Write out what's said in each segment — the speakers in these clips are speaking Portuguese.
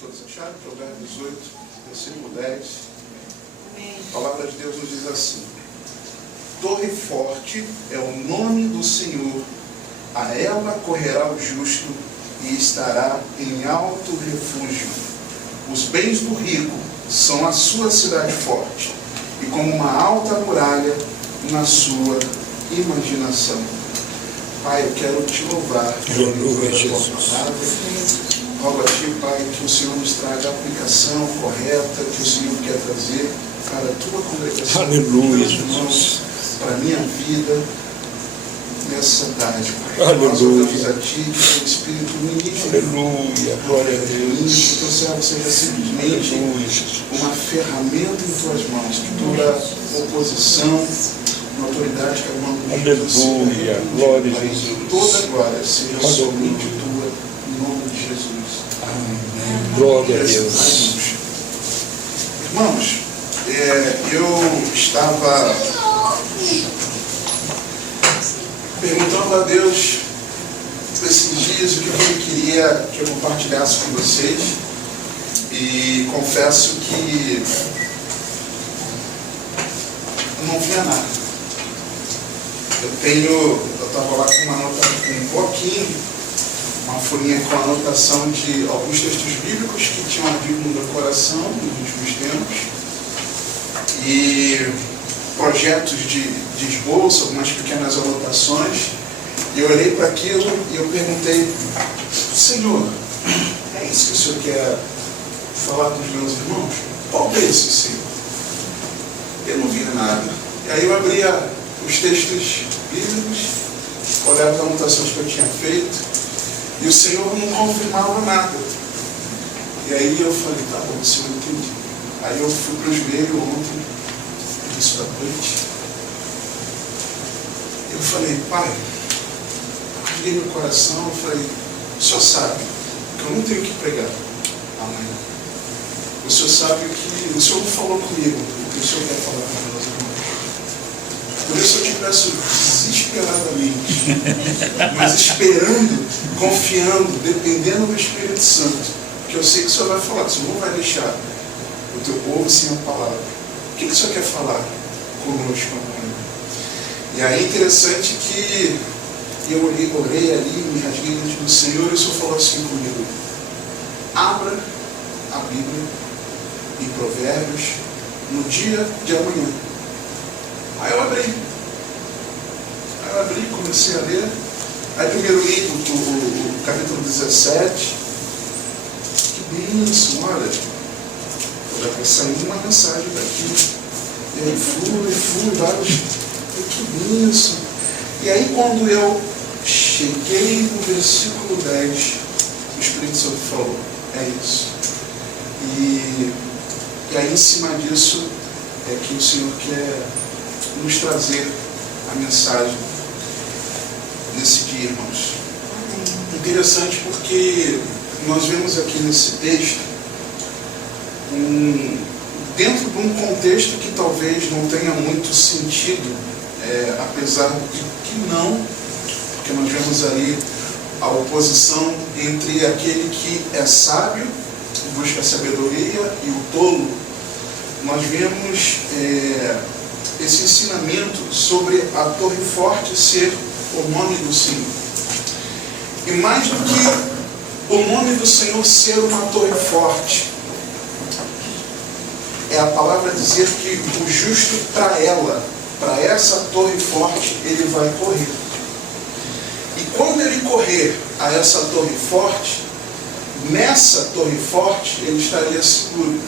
Todos acharam? Provérbios 8, versículo 10. A palavra de Deus nos diz assim: Torre forte é o nome do Senhor, a ela correrá o justo e estará em alto refúgio. Os bens do rico são a sua cidade forte, e como uma alta muralha na sua imaginação. Pai, eu quero te louvar pela leitura da tua palavra. Rogo a ti, Pai, que o Senhor nos traga a aplicação correta que o Senhor quer trazer para a tua congregação. Aleluia, Jesus. Para a minha vida nessa tarde, Pai. Aleluia. Nós oramos a ti, que o teu Espírito ministre. Aleluia, glória a Deus. Que o teu servo seja simplesmente uma ferramenta em tuas mãos, que toda oposição, uma autoridade que é uma aleluia, glória a Jesus. Toda glória seja somente tua, em nome de Jesus. Amém. Glória a Deus. Irmãos, eu estava perguntando a Deus esses dias o que Ele queria que eu compartilhasse com vocês, e confesso que não vinha nada. Eu estava lá com uma nota, um bloquinho, uma folhinha com a anotação de alguns textos bíblicos que tinham ardido no meu coração nos últimos tempos, e projetos de esboço, algumas pequenas anotações. E eu olhei para aquilo e eu perguntei: Senhor, é isso que o Senhor quer falar com os meus irmãos? Qual é esse, Senhor? Eu não via nada. E aí eu abria os textos bíblicos, olhava as anotações que eu tinha feito, e o Senhor não confirmava nada. E aí eu falei: tá bom, Senhor, entendi. Aí eu fui para o joelho ontem, início da noite. Eu falei: Pai, liguei meu coração, eu falei: o Senhor sabe que eu não tenho que pregar amanhã. O Senhor sabe que o Senhor não falou comigo o que o Senhor quer falar para nós irmãos. Por isso eu te peço desesperadamente, mas esperando, confiando, dependendo do Espírito Santo, que eu sei que o Senhor vai falar, que o Senhor não vai deixar o teu povo sem a palavra. O que o Senhor quer falar conosco amanhã? E aí é interessante que eu orei ali, me rasguei diante do Senhor, e o Senhor falou assim comigo: abra a Bíblia em Provérbios no dia de amanhã. Aí eu abri, comecei a ler. Aí primeiro li o capítulo 17. Que bênção, olha, já vai sair uma mensagem daqui. E aí fui, vários. Que bênção. E aí quando eu cheguei no versículo 10, o Espírito Santo falou: é isso. E aí em cima disso é que o Senhor quer nos trazer a mensagem nesse dia, irmãos. Interessante porque nós vemos aqui nesse texto dentro de um contexto que talvez não tenha muito sentido, apesar de que não, porque nós vemos ali a oposição entre aquele que é sábio, busca a sabedoria, e o tolo. Nós vemos esse ensinamento sobre a torre forte ser o nome do Senhor. E mais do que o nome do Senhor ser uma torre forte, é a palavra dizer que o justo para essa torre forte, ele vai correr. E quando ele correr a essa torre forte, nessa torre forte, ele estaria seguro.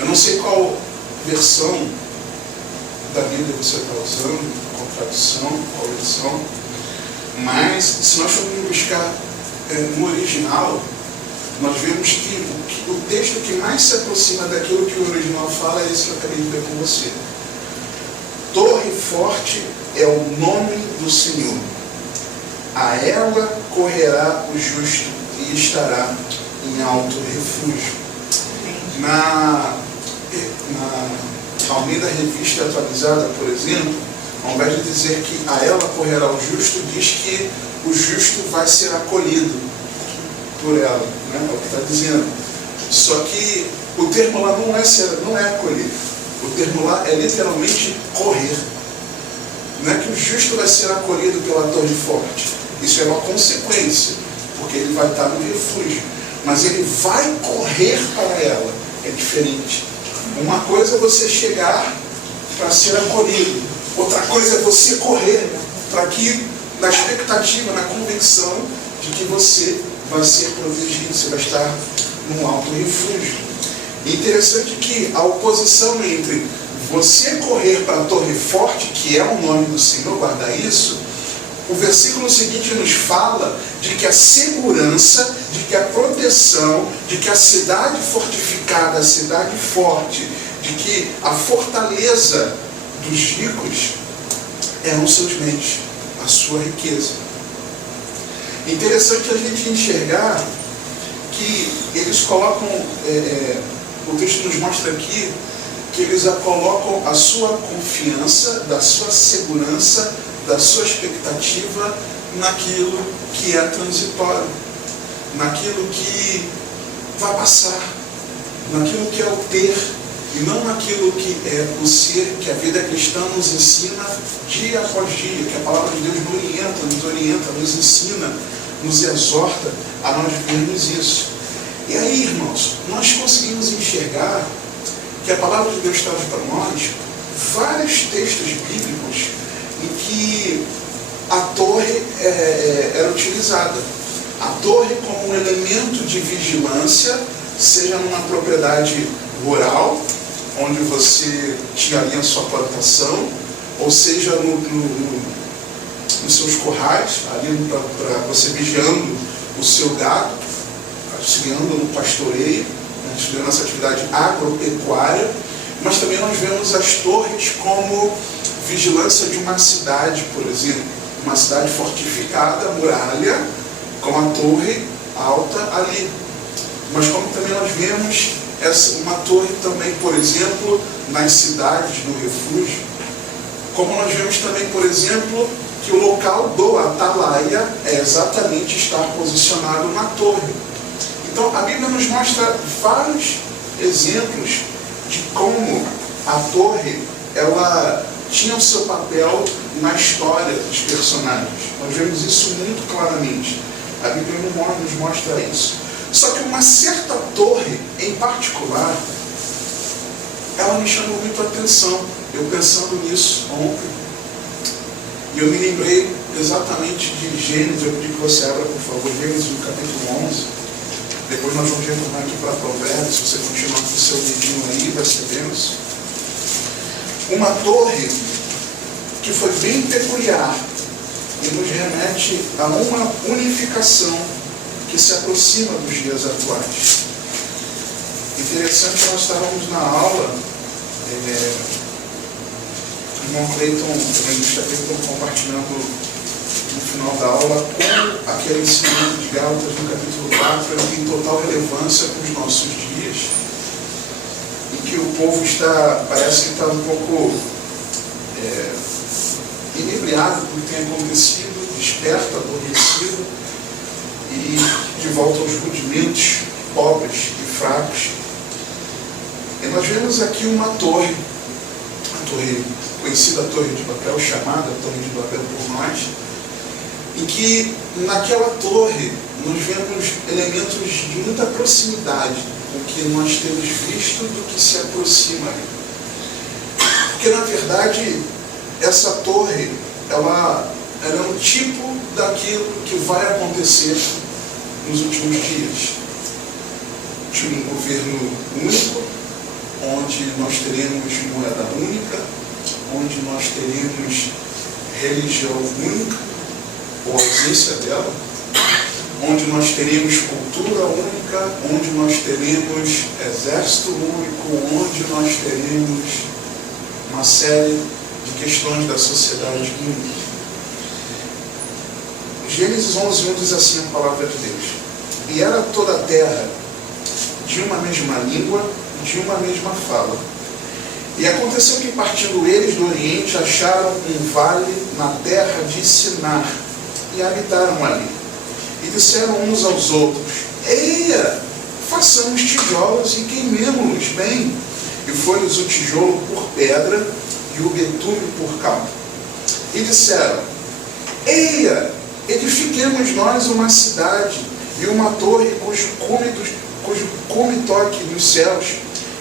Eu não sei qual versão da Bíblia você está usando, qual tradução, qual versão, mas se nós formos buscar no original, nós vemos que o texto que mais se aproxima daquilo que o original fala é esse que eu acabei de ler com você. Torre forte é o nome do Senhor. A ela correrá o justo e estará em alto refúgio. Na Almeida Revista Atualizada, por exemplo, ao invés de dizer que a ela correrá o justo, diz que o justo vai ser acolhido por ela, né? É o que está dizendo. Só que o termo lá não é acolher. O termo lá é literalmente correr. Não é que o justo vai ser acolhido pela torre forte. Isso é uma consequência, porque ele vai estar no refúgio. Mas ele vai correr para ela. É diferente. Uma coisa é você chegar para ser acolhido. Outra coisa é você correr para que, na expectativa, na convicção de que você vai ser protegido, você vai estar num alto refúgio. E interessante que a oposição entre você correr para a torre forte, que é o nome do Senhor, guarda isso, o versículo seguinte nos fala de que a segurança, de que a proteção, de que a cidade fortificada, a cidade forte, de que a fortaleza dos ricos eram seus bens, a sua riqueza. Interessante a gente enxergar que eles colocam, o texto nos mostra aqui, que eles colocam a sua confiança, da sua segurança, da sua expectativa naquilo que é transitório, naquilo que vai passar, naquilo que é o ter, e não naquilo que é o ser, que a vida cristã nos ensina dia após dia, que a palavra de Deus nos orienta, nos ensina, nos exorta a nós vermos isso. E aí, irmãos, nós conseguimos enxergar que a palavra de Deus traz para nós vários textos bíblicos em que a torre era utilizada. A torre como um elemento de vigilância, seja numa propriedade rural, onde você tinha ali a sua plantação, ou seja nos seus currais, ali para você vigiando o seu gado, auxiliando no pastoreio, auxiliando essa atividade agropecuária, mas também nós vemos as torres como vigilância de uma cidade, por exemplo, uma cidade fortificada, muralha, com a torre alta ali. Mas como também nós vemos uma torre também, por exemplo, nas cidades do refúgio, como nós vemos também, por exemplo, que o local do atalaia é exatamente estar posicionado na torre. Então, a Bíblia nos mostra vários exemplos de como a torre, ela tinha o seu papel na história dos personagens. Nós vemos isso muito claramente. A Bíblia nos mostra isso. Só que uma certa torre, em particular, ela me chamou muito a atenção. Eu pensando nisso ontem, e eu me lembrei exatamente de Gênesis. Eu pedi que você abra, por favor, Gênesis no capítulo 11. Depois nós vamos retornar aqui para Provérbios. Se você continuar com o seu dedinho aí, vai ser benção. Uma torre que foi bem peculiar e nos remete a uma unificação que se aproxima dos dias atuais. Interessante que nós estávamos na aula, o irmão Cleiton, o evangelista Cleiton, compartilhando no final da aula como aquele ensinamento de Gálatas no capítulo 4 tem total relevância para os nossos dias, e que o povo parece que está um pouco inebriado pelo que tem acontecido, desperto, aborrecido, e de volta aos rudimentos pobres e fracos. E nós vemos aqui uma torre, a torre conhecida, a Torre de Babel, chamada Torre de Babel por nós, em que naquela torre nós vemos elementos de muita proximidade com o que nós temos visto do que se aproxima ali. Porque na verdade essa torre, ela é um tipo daquilo que vai acontecer nos últimos dias, de um governo único, onde nós teremos moeda única, onde nós teremos religião única, ou ausência dela, onde nós teremos cultura única, onde nós teremos exército único, onde nós teremos uma série de questões da sociedade única. Gênesis 11:1 diz assim a palavra de Deus: e era toda a terra de uma mesma língua, de uma mesma fala. E aconteceu que, partindo eles do Oriente, acharam um vale na terra de Sinar, e habitaram ali. E disseram uns aos outros: eia, faz façamos tijolos e queimemo-los bem. E foi-lhes o tijolo por pedra e o betume por cal. E disseram: eia, edifiquemos nós uma cidade e uma torre cujo cume toque nos céus,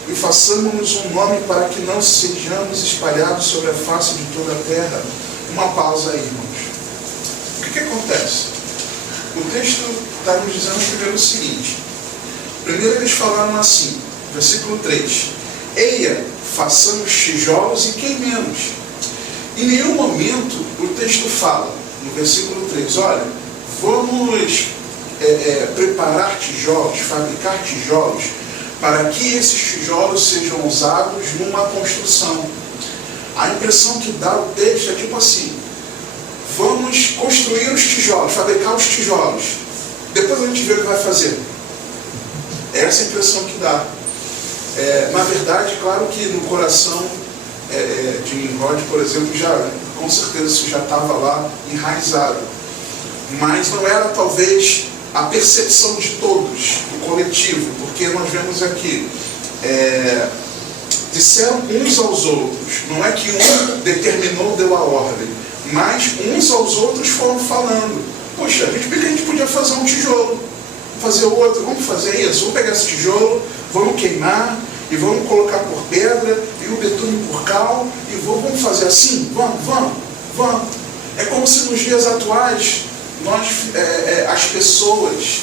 e façamos-nos um nome para que não sejamos espalhados sobre a face de toda a terra. Uma pausa aí, irmãos. O que acontece? O texto está nos dizendo primeiro o seguinte. Primeiro eles falaram assim, versículo 3. Eia, façamos tijolos e queimemos. Em nenhum momento o texto fala, no versículo 3, olha, vamos preparar tijolos, fabricar tijolos, para que esses tijolos sejam usados numa construção. A impressão que dá o texto é tipo assim, vamos construir os tijolos, fabricar os tijolos, depois a gente vê o que vai fazer. Essa é a impressão que dá. Na verdade, claro que no coração de Nimrod, por exemplo, com certeza isso já estava lá enraizado. Mas não era talvez a percepção de todos, do coletivo, porque nós vemos aqui, disseram uns aos outros, não é que um determinou, deu a ordem, mas uns aos outros foram falando, poxa, a gente podia fazer um tijolo, fazer outro, vamos fazer isso, vamos pegar esse tijolo, vamos queimar, e vamos colocar por pedra, e o betume por cal, e vamos fazer assim, vamos. É como se nos dias atuais, as pessoas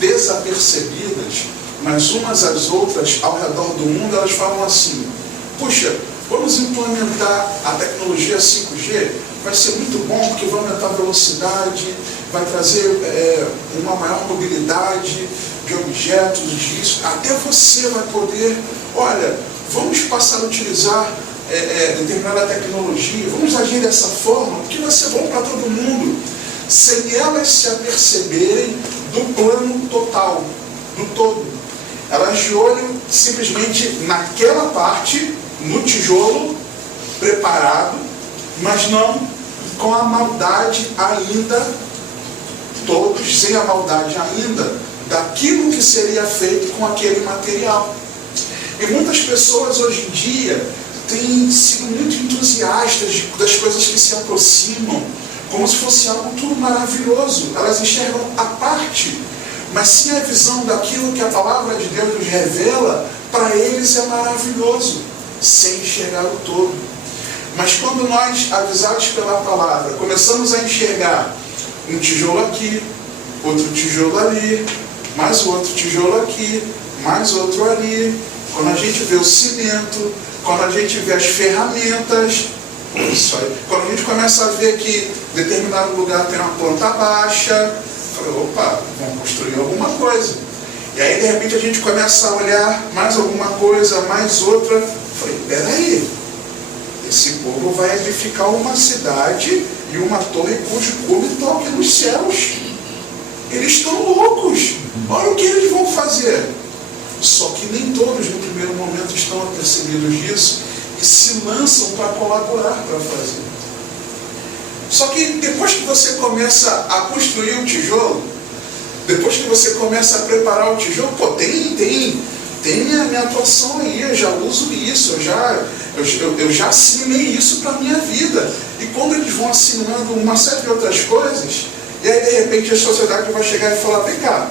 desapercebidas, mas umas às outras, ao redor do mundo, elas falam assim, puxa, vamos implementar a tecnologia 5G, vai ser muito bom porque vai aumentar a velocidade, vai trazer uma maior mobilidade de objetos, disso, até você vai poder, olha, vamos passar a utilizar determinada tecnologia, vamos agir dessa forma, porque vai ser bom para todo mundo, sem elas se aperceberem do plano total, do todo. Elas de olho simplesmente naquela parte, no tijolo preparado, mas não com a maldade ainda, todos sem a maldade ainda, daquilo que seria feito com aquele material. E muitas pessoas hoje em dia têm sido muito entusiastas das coisas que se aproximam, como se fosse algo tudo maravilhoso. Elas enxergam a parte, mas sim a visão daquilo que a palavra de Deus nos revela, para eles é maravilhoso, sem enxergar o todo. Mas quando nós, avisados pela palavra, começamos a enxergar um tijolo aqui, outro tijolo ali, mais outro tijolo aqui, mais outro ali, quando a gente vê o cimento, quando a gente vê as ferramentas, isso aí, quando a gente começa a ver que determinado lugar tem uma planta baixa, falei, opa, vamos construir alguma coisa. E aí de repente a gente começa a olhar mais alguma coisa, mais outra, falei, peraí, esse povo vai edificar uma cidade e uma torre cujo cume toque nos céus. Eles estão loucos, olha o que eles vão fazer. Só que nem todos no primeiro momento estão apercebidos disso e se lançam para colaborar para fazer. Só que depois que você começa a construir o tijolo, depois que você começa a preparar o tijolo, pô, tem minha atuação aí, eu já uso isso, eu já assimilei isso para a minha vida. E quando eles vão assimilando uma série de outras coisas, e aí de repente a sociedade vai chegar e falar, vem cá,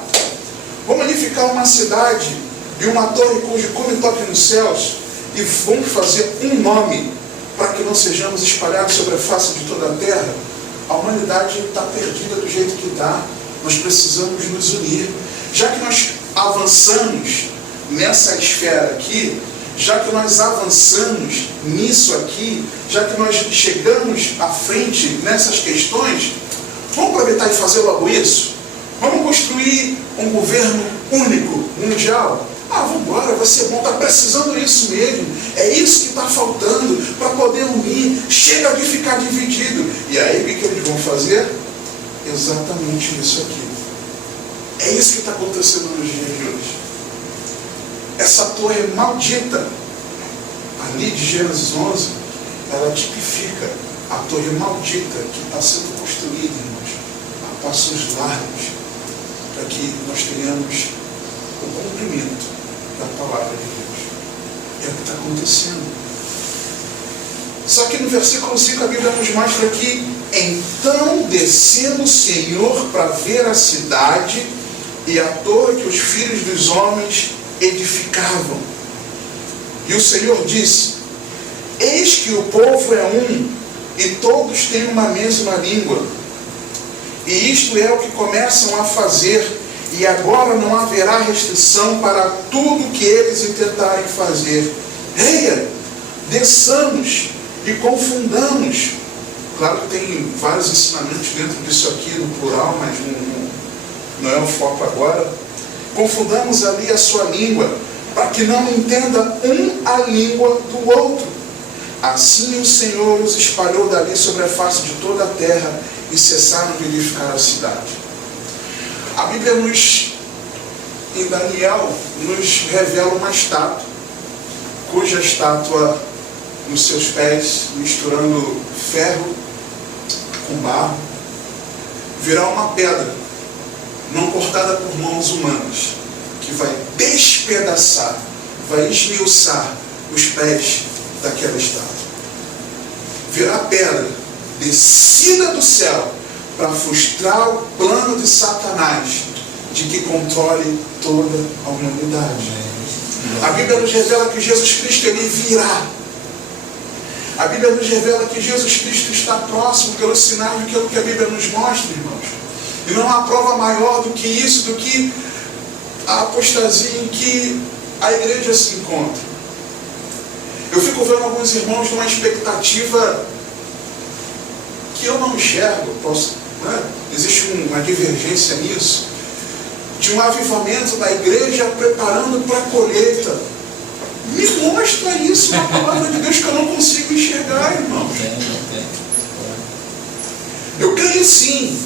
vamos edificar uma cidade e uma torre cujo cume toque nos céus, e vamos fazer um nome para que não sejamos espalhados sobre a face de toda a terra. A humanidade está perdida do jeito que está. Nós precisamos nos unir. Já que nós avançamos nessa esfera aqui, já que nós avançamos nisso aqui, já que nós chegamos à frente nessas questões, vamos aproveitar e fazer logo isso? Vamos construir um governo único, mundial? Vamos embora, vai ser bom, está precisando disso mesmo. É isso que está faltando para poder unir. Chega de ficar dividido. E aí o que eles vão fazer? Exatamente isso aqui. É isso que está acontecendo nos dias de hoje. Essa torre maldita, ali de Gênesis 11, ela tipifica a torre maldita que está sendo construída, irmãos, a passos largos, para que nós tenhamos o cumprimento da palavra de Deus. É o que está acontecendo. Só que no versículo 5 a Bíblia nos mostra que então desceu o Senhor para ver a cidade e a torre que os filhos dos homens edificavam. E o Senhor disse: eis que o povo é um, e todos têm uma mesma língua. E isto é o que começam a fazer, e agora não haverá restrição para tudo que eles intentarem fazer. Eia, desçamos e confundamos. Claro que tem vários ensinamentos dentro disso aqui, no plural, mas não é o foco agora. Confundamos ali a sua língua, para que não entenda um a língua do outro. Assim o Senhor os espalhou dali sobre a face de toda a terra, e cessaram de edificar a cidade. A Bíblia em Daniel, nos revela uma estátua, cuja estátua, nos seus pés, misturando ferro com barro, virá uma pedra, não cortada por mãos humanas, que vai despedaçar, vai esmiuçar os pés daquela estátua. Virá pedra descida do céu para frustrar o plano de Satanás de que controle toda a humanidade. A Bíblia nos revela que Jesus Cristo ele virá. A Bíblia nos revela que Jesus Cristo está próximo pelos sinais daquilo que a Bíblia nos mostra, irmãos. E não há prova maior do que isso, do que a apostasia em que a igreja se encontra. Eu fico vendo alguns irmãos numa expectativa que eu não enxergo, existe uma divergência nisso, de um avivamento da igreja preparando para a colheita. Me mostra isso na palavra de Deus que eu não consigo enxergar, irmãos. Eu creio sim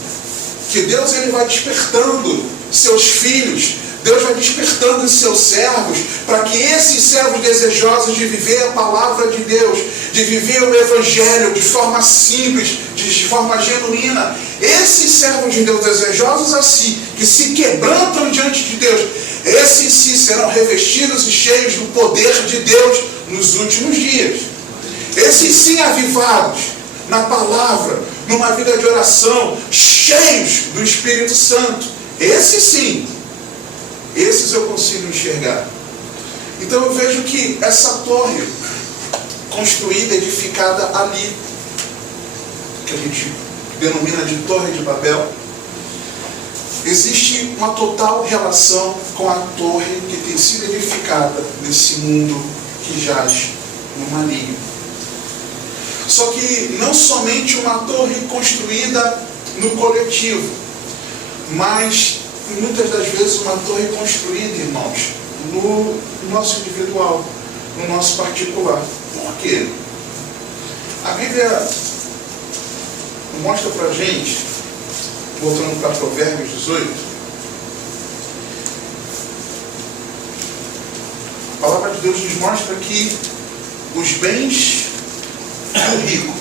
que Deus ele vai despertando seus filhos, Deus vai despertando os seus servos, para que esses servos desejosos de viver a palavra de Deus, de viver o Evangelho de forma simples, de forma genuína, esses servos de Deus desejosos assim, que se quebrantam diante de Deus, esses sim serão revestidos e cheios do poder de Deus nos últimos dias. Esses sim avivados na palavra, numa vida de oração, cheios do Espírito Santo. Esses sim, esses eu consigo enxergar. Então eu vejo que essa torre construída, edificada ali, que a gente denomina de Torre de Babel, existe uma total relação com a torre que tem sido edificada nesse mundo que jaz no maligno. Só que não somente uma torre construída no coletivo, mas muitas das vezes uma torre construída, irmãos, no nosso individual, no nosso particular. Por quê? A Bíblia mostra para a gente, voltando para Provérbios 18, a palavra de Deus nos mostra que os bens do rico,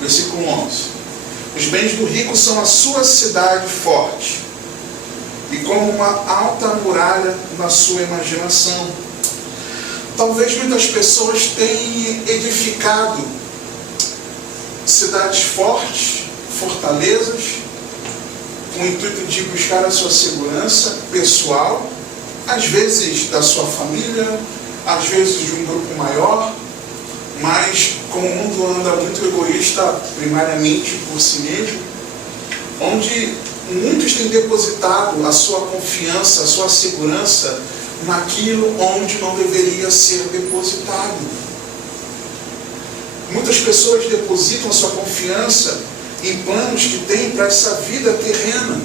versículo 11, os bens do rico são a sua cidade forte, e como uma alta muralha na sua imaginação. Talvez muitas pessoas tenham edificado cidades fortes, fortalezas, com o intuito de buscar a sua segurança pessoal, às vezes da sua família, às vezes de um grupo maior, mas como o mundo anda muito egoísta, primariamente por si mesmo, onde muitos têm depositado a sua confiança, a sua segurança naquilo onde não deveria ser depositado. Muitas pessoas depositam a sua confiança em planos que têm para essa vida terrena,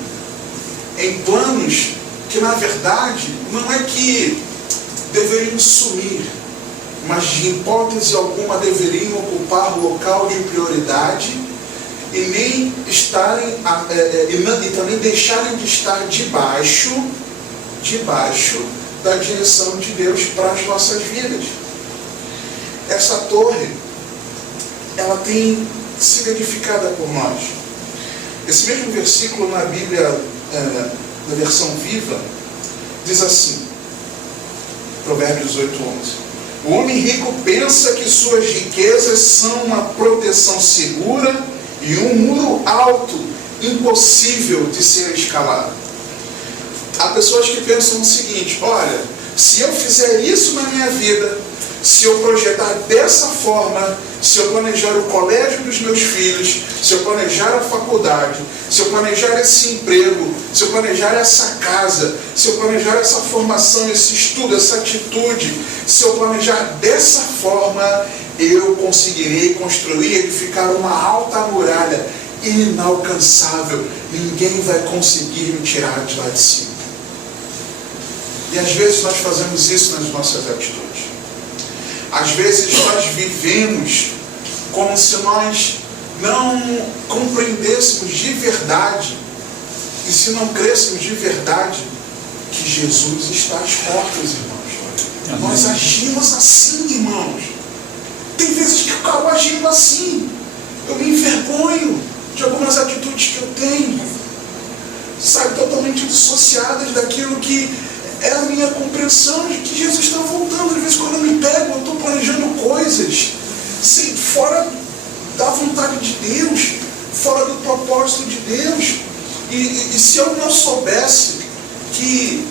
em planos que na verdade não é que deveriam sumir, mas de hipótese alguma deveriam ocupar o local de prioridade e nem estarem e também deixarem de estar debaixo da direção de Deus para as nossas vidas. Essa torre, ela tem sido edificada por nós. Esse mesmo versículo na Bíblia, na versão viva, diz assim: Provérbios 18:11. O homem rico pensa que suas riquezas são uma proteção segura e um muro alto, impossível de ser escalado. Há pessoas que pensam o seguinte: olha, se eu fizer isso na minha vida, se eu projetar dessa forma, se eu planejar o colégio dos meus filhos, se eu planejar a faculdade, se eu planejar esse emprego, se eu planejar essa casa, se eu planejar essa formação, esse estudo, essa atitude, se eu planejar dessa forma, eu conseguirei construir, edificar uma alta muralha inalcançável. Ninguém vai conseguir me tirar de lá de cima. E às vezes nós fazemos isso nas nossas atitudes. Às vezes nós vivemos como se nós não compreendêssemos de verdade, e se não crêssemos de verdade, que Jesus está às portas, irmãos. Nós agimos assim, irmãos. Tem vezes que eu acabo agindo assim. Eu me envergonho de algumas atitudes que eu tenho, sabe, totalmente dissociadas daquilo que é a minha compreensão de que Jesus está voltando. Às vezes, quando eu me pego, eu estou planejando coisas fora da vontade de Deus, fora do propósito de Deus. E se eu não soubesse que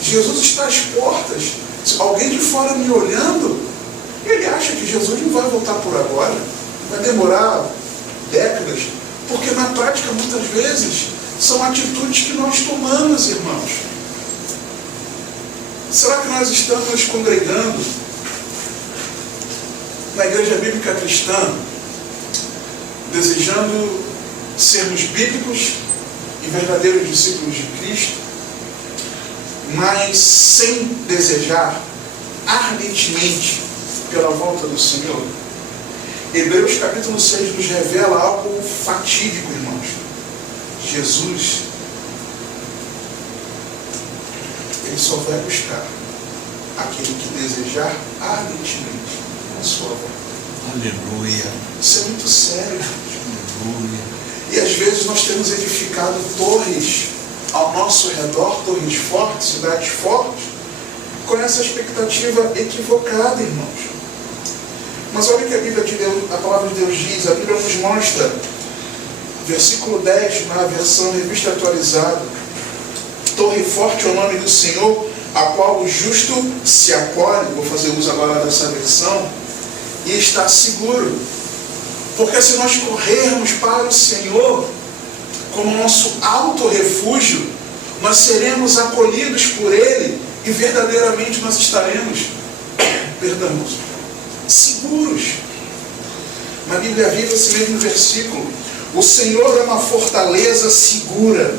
Jesus está às portas, se alguém de fora me olhando, ele acha que Jesus não vai voltar por agora, vai demorar décadas, porque na prática, muitas vezes, são atitudes que nós tomamos, irmãos. Será que nós estamos congregando na Igreja Bíblica Cristã, desejando sermos bíblicos e verdadeiros discípulos de Cristo, mas sem desejar ardentemente pela volta do Senhor? Hebreus capítulo 6 nos revela algo fatídico, irmãos. Jesus, ele só vai buscar aquele que desejar ardentemente a sua volta. Aleluia. Isso é muito sério. Aleluia. E às vezes nós temos edificado torres ao nosso redor, torres fortes, cidades fortes, com essa expectativa equivocada, irmãos. Mas olha o que a Bíblia de Deus, a palavra de Deus diz. A Bíblia nos mostra, versículo 10, na versão revista atualizada: torre forte é o nome do Senhor, a qual o justo se acolhe. Vou fazer uso agora dessa versão. E está seguro. Porque se nós corrermos para o Senhor como nosso alto refúgio, nós seremos acolhidos por Ele e verdadeiramente nós estaremos, seguros. Na Bíblia viva esse mesmo versículo: o Senhor é uma fortaleza segura,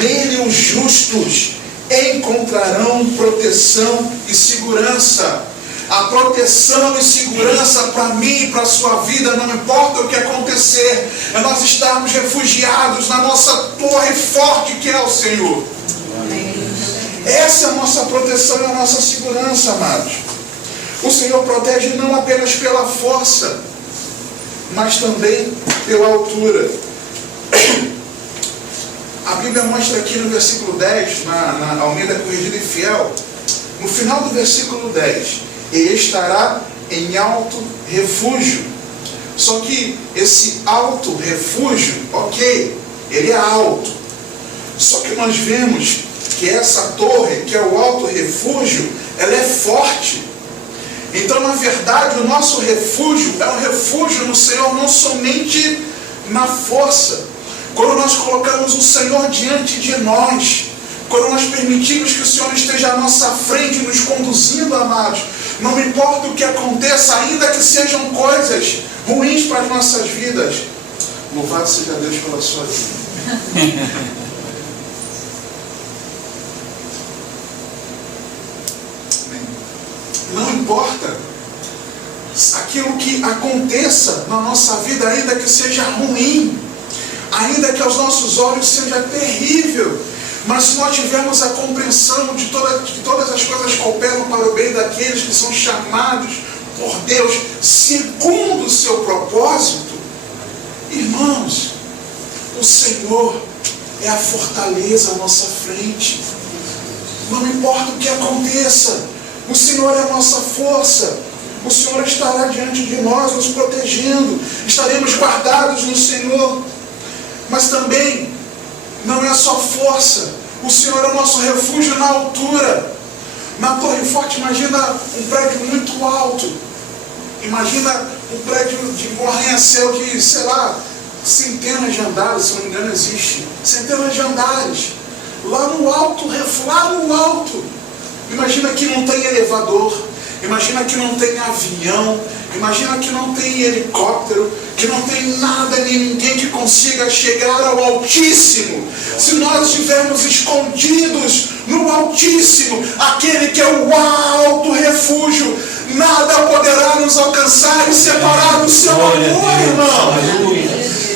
nele os justos encontrarão proteção e segurança. A proteção e segurança para mim e para a sua vida, não importa o que acontecer, é nós estarmos refugiados na nossa torre forte que é o Senhor. Essa é a nossa proteção e a nossa segurança, amados. O Senhor protege não apenas pela força, mas também pela altura. A Bíblia mostra aqui no versículo 10, na Almeida Corrigida e Fiel, no final do versículo 10, e estará em alto refúgio. Só que esse alto refúgio, ok, ele é alto. Só que nós vemos que essa torre, que é o alto refúgio, ela é forte. Então, na verdade, o nosso refúgio é um refúgio no Senhor, não somente na força. Quando nós colocamos o Senhor diante de nós, quando nós permitimos que o Senhor esteja à nossa frente, nos conduzindo, amados, não importa o que aconteça, ainda que sejam coisas ruins para as nossas vidas, louvado seja Deus pela sua vida. Não importa aquilo que aconteça na nossa vida, ainda que seja ruim, ainda que aos nossos olhos seja terrível, mas se nós tivermos a compreensão de que todas as coisas cooperam para o bem daqueles que são chamados por Deus segundo o seu propósito, irmãos, o Senhor é a fortaleza à nossa frente. Não importa o que aconteça, O Senhor é a nossa força. O Senhor estará diante de nós, nos protegendo. Estaremos guardados no Senhor. Mas também, não é só força. O Senhor é o nosso refúgio na altura. Na Torre Forte, imagina um prédio muito alto. Imagina um prédio de um arranha-céu de, sei lá, centenas de andares, se não me engano existe. Centenas de andares. Lá no alto, lá no alto. Imagina que não tem elevador. Imagina que não tem avião. Imagina que não tem helicóptero. Que não tem nada nem ninguém que consiga chegar ao Altíssimo. Se nós estivermos escondidos no Altíssimo, aquele que é o alto refúgio, nada poderá nos alcançar e separar do seu amor, irmão.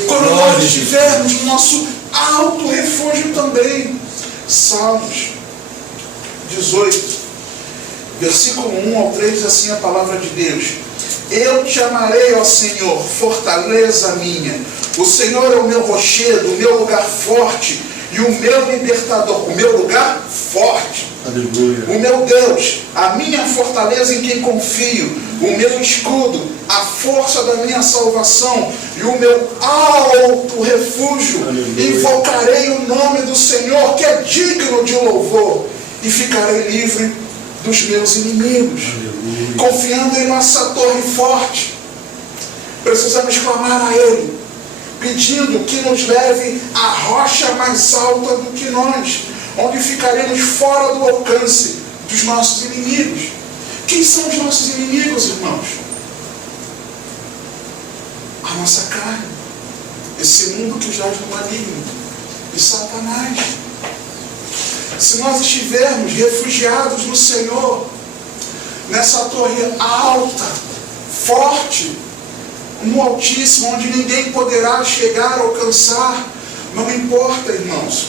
Quando nós estivermos no nosso alto refúgio também. Salmos 18, versículo 1 ao 3, diz assim a palavra de Deus: eu te amarei, ó Senhor, fortaleza minha. O Senhor é o meu rochedo, o meu lugar forte e o meu libertador, o meu lugar forte. Aleluia. O meu Deus, a minha fortaleza em quem confio, o meu escudo, a força da minha salvação e o meu alto refúgio. Aleluia. Invocarei o nome do Senhor, que é digno de louvor, e ficarei livre dos meus inimigos. Aleluia. Confiando em nossa torre forte, precisamos clamar a Ele, pedindo que nos leve à rocha mais alta do que nós, onde ficaremos fora do alcance dos nossos inimigos. Quem são os nossos inimigos, irmãos? A nossa carne, esse mundo que jaz no maligno, e Satanás. Se nós estivermos refugiados no Senhor, nessa torre alta, forte, no Altíssimo, onde ninguém poderá chegar, alcançar, não importa, irmãos,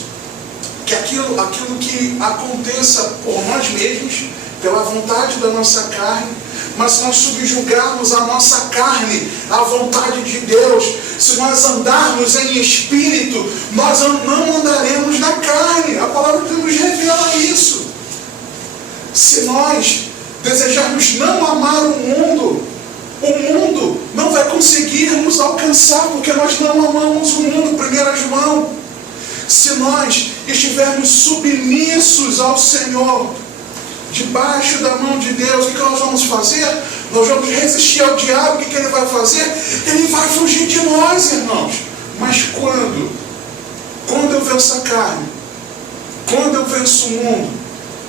que aquilo que aconteça por nós mesmos, pela vontade da nossa carne, mas se nós subjugarmos a nossa carne à vontade de Deus, se nós andarmos em espírito, nós não andaremos na carne. A palavra de Deus nos revela isso. Se nós desejarmos não amar o mundo não vai conseguir nos alcançar, porque nós não amamos o mundo. 1 João. Se nós estivermos submissos ao Senhor, debaixo da mão de Deus, o que nós vamos fazer? Nós vamos resistir ao diabo. O que ele vai fazer? Ele vai fugir de nós, irmãos. Mas quando eu venço a carne, quando eu venço o mundo,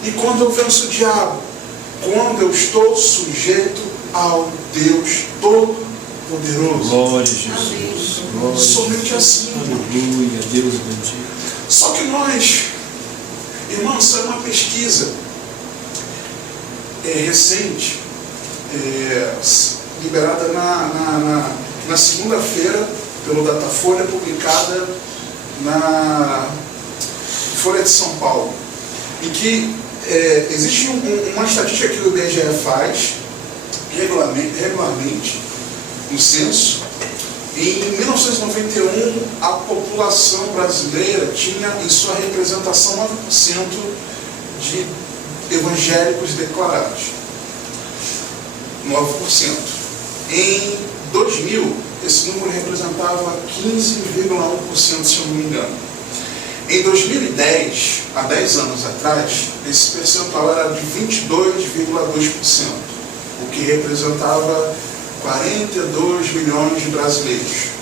e quando eu venço o diabo, quando eu estou sujeito ao Deus Todo-Poderoso. Glória a Jesus. Glória. Somente assim. Aleluia. Deus bendito. Só que nós, irmãos, isso é uma pesquisa recente, liberada na segunda-feira pelo Datafolha, publicada na Folha de São Paulo, em que existe uma estatística que o IBGE faz regularmente no censo. Em 1991, a população brasileira tinha em sua representação 9% de evangélicos declarados. 9%. Em 2000, esse número representava 15,1%, se eu não me engano. Em 2010, há 10 anos atrás, esse percentual era de 22,2%, o que representava 42 milhões de brasileiros.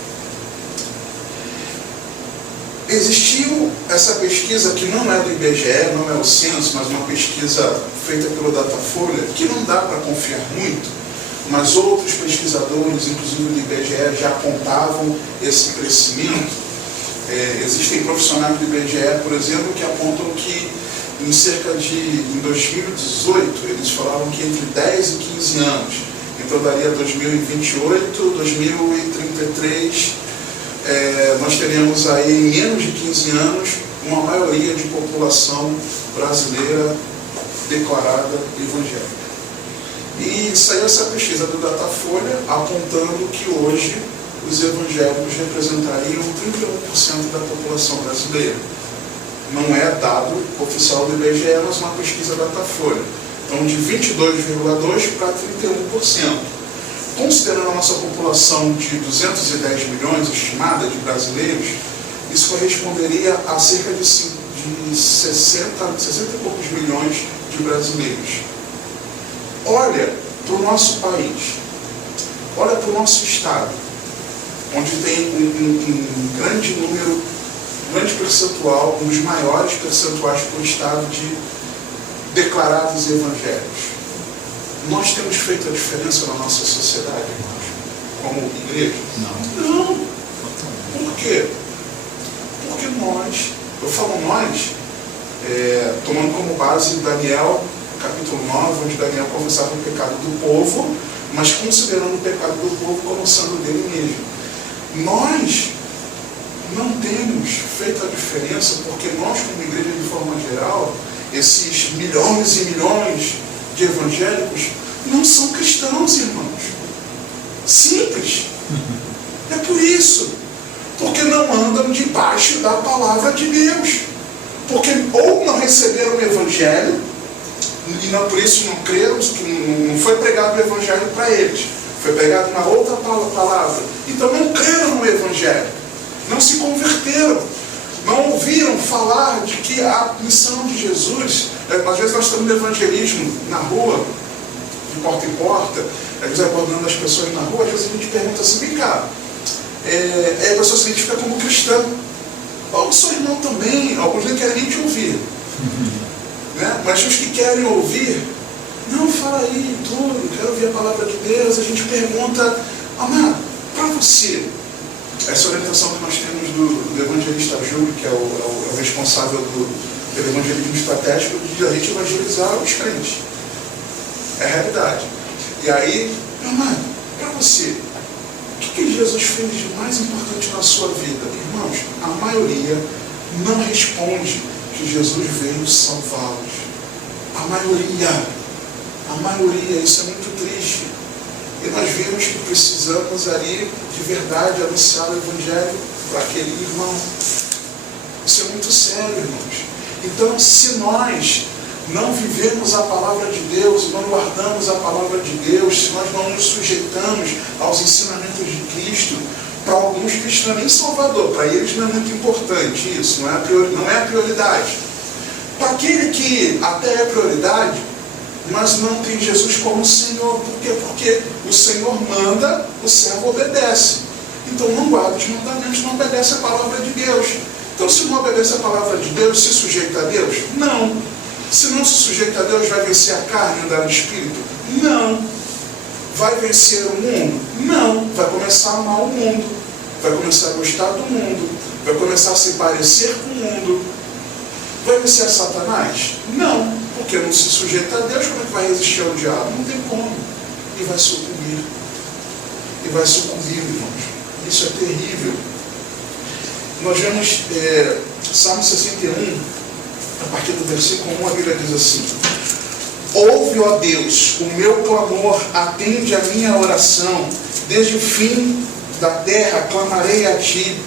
Existiu essa pesquisa que não é do IBGE, não é o censo, mas uma pesquisa feita pelo Datafolha, que não dá para confiar muito, mas outros pesquisadores, inclusive do IBGE, já apontavam esse crescimento. Existem profissionais do IBGE, por exemplo, que apontam que em 2018, eles falavam que entre 10 e 15 anos, então daria 2028, 2033, nós teremos aí, em menos de 15 anos, uma maioria de população brasileira declarada evangélica. E saiu essa pesquisa do Datafolha apontando que hoje os evangélicos representariam 31% da população brasileira. Não é dado oficial do IBGE, mas uma pesquisa Datafolha. Então, de 22,2% para 31%. Considerando a nossa população de 210 milhões estimada de brasileiros, isso corresponderia a cerca de 60 e poucos milhões de brasileiros. Olha para o nosso país, olha para o nosso estado, onde tem um grande número, um grande percentual, um dos maiores percentuais por estado de declarados evangélicos. Nós temos feito a diferença na nossa sociedade, irmãos, como igreja? Não. Por quê? Porque nós, eu falo nós, tomando como base Daniel, capítulo 9, onde Daniel confessava o pecado do povo, mas considerando o pecado do povo como sendo dele mesmo. Nós não temos feito a diferença, porque nós, como igreja de forma geral, esses milhões e milhões de evangélicos não são cristãos, irmãos. Simples. É por isso. Porque não andam debaixo da palavra de Deus. Porque ou não receberam o evangelho, e não, por isso não creram, que não foi pregado o evangelho para eles. Foi pregado uma outra palavra. Então não creram no evangelho. Não se converteram. Não ouviram falar de que a missão de Jesus, às vezes nós estamos no evangelismo na rua, de porta em porta, às vezes abordando as pessoas na rua, às vezes a gente pergunta assim, vem cá, a pessoa se identifica como cristã. Eu sou irmão também, alguns nem querem nem te ouvir. Né? Mas os que querem ouvir, não, fala aí tudo, quero ouvir a palavra de Deus, a gente pergunta, amado, para você, essa orientação que nós temos do evangelista Júlio, que é o responsável pelo evangelismo estratégico, de a gente evangelizar os crentes. É a realidade. E aí, meu amado, para você, o que Jesus fez de mais importante na sua vida? Irmãos, a maioria não responde que Jesus veio salvá-los. A maioria, isso é muito triste. E nós vimos que precisamos ali, de verdade, anunciar o Evangelho para aquele irmão. Isso é muito sério, irmãos. Então, se nós não vivemos a palavra de Deus, não guardamos a palavra de Deus, se nós não nos sujeitamos aos ensinamentos de Cristo, para alguns Cristo não é nem Salvador, para eles não é muito importante isso, não é a prioridade. Para aquele que até é prioridade, mas não tem Jesus como Senhor. Por quê? Porque o Senhor manda, o servo obedece. Então não guarda os mandamentos, não obedece a palavra de Deus. Então se não obedece a palavra de Deus, se sujeita a Deus? Não. Se não se sujeita a Deus, vai vencer a carne e andar no Espírito? Não. Vai vencer o mundo? Não. Vai começar a amar o mundo. Vai começar a gostar do mundo. Vai começar a se parecer com o mundo. Vai vencer a Satanás? Não. Porque não se sujeita a Deus, como é que vai resistir ao diabo? Não tem como. E vai sucumbir. E vai sucumbir, irmãos. Isso é terrível. Nós vemos Salmo 61, a partir do versículo 1, a Bíblia diz assim: ouve, ó Deus, o meu clamor, atende a minha oração. Desde o fim da terra clamarei a ti.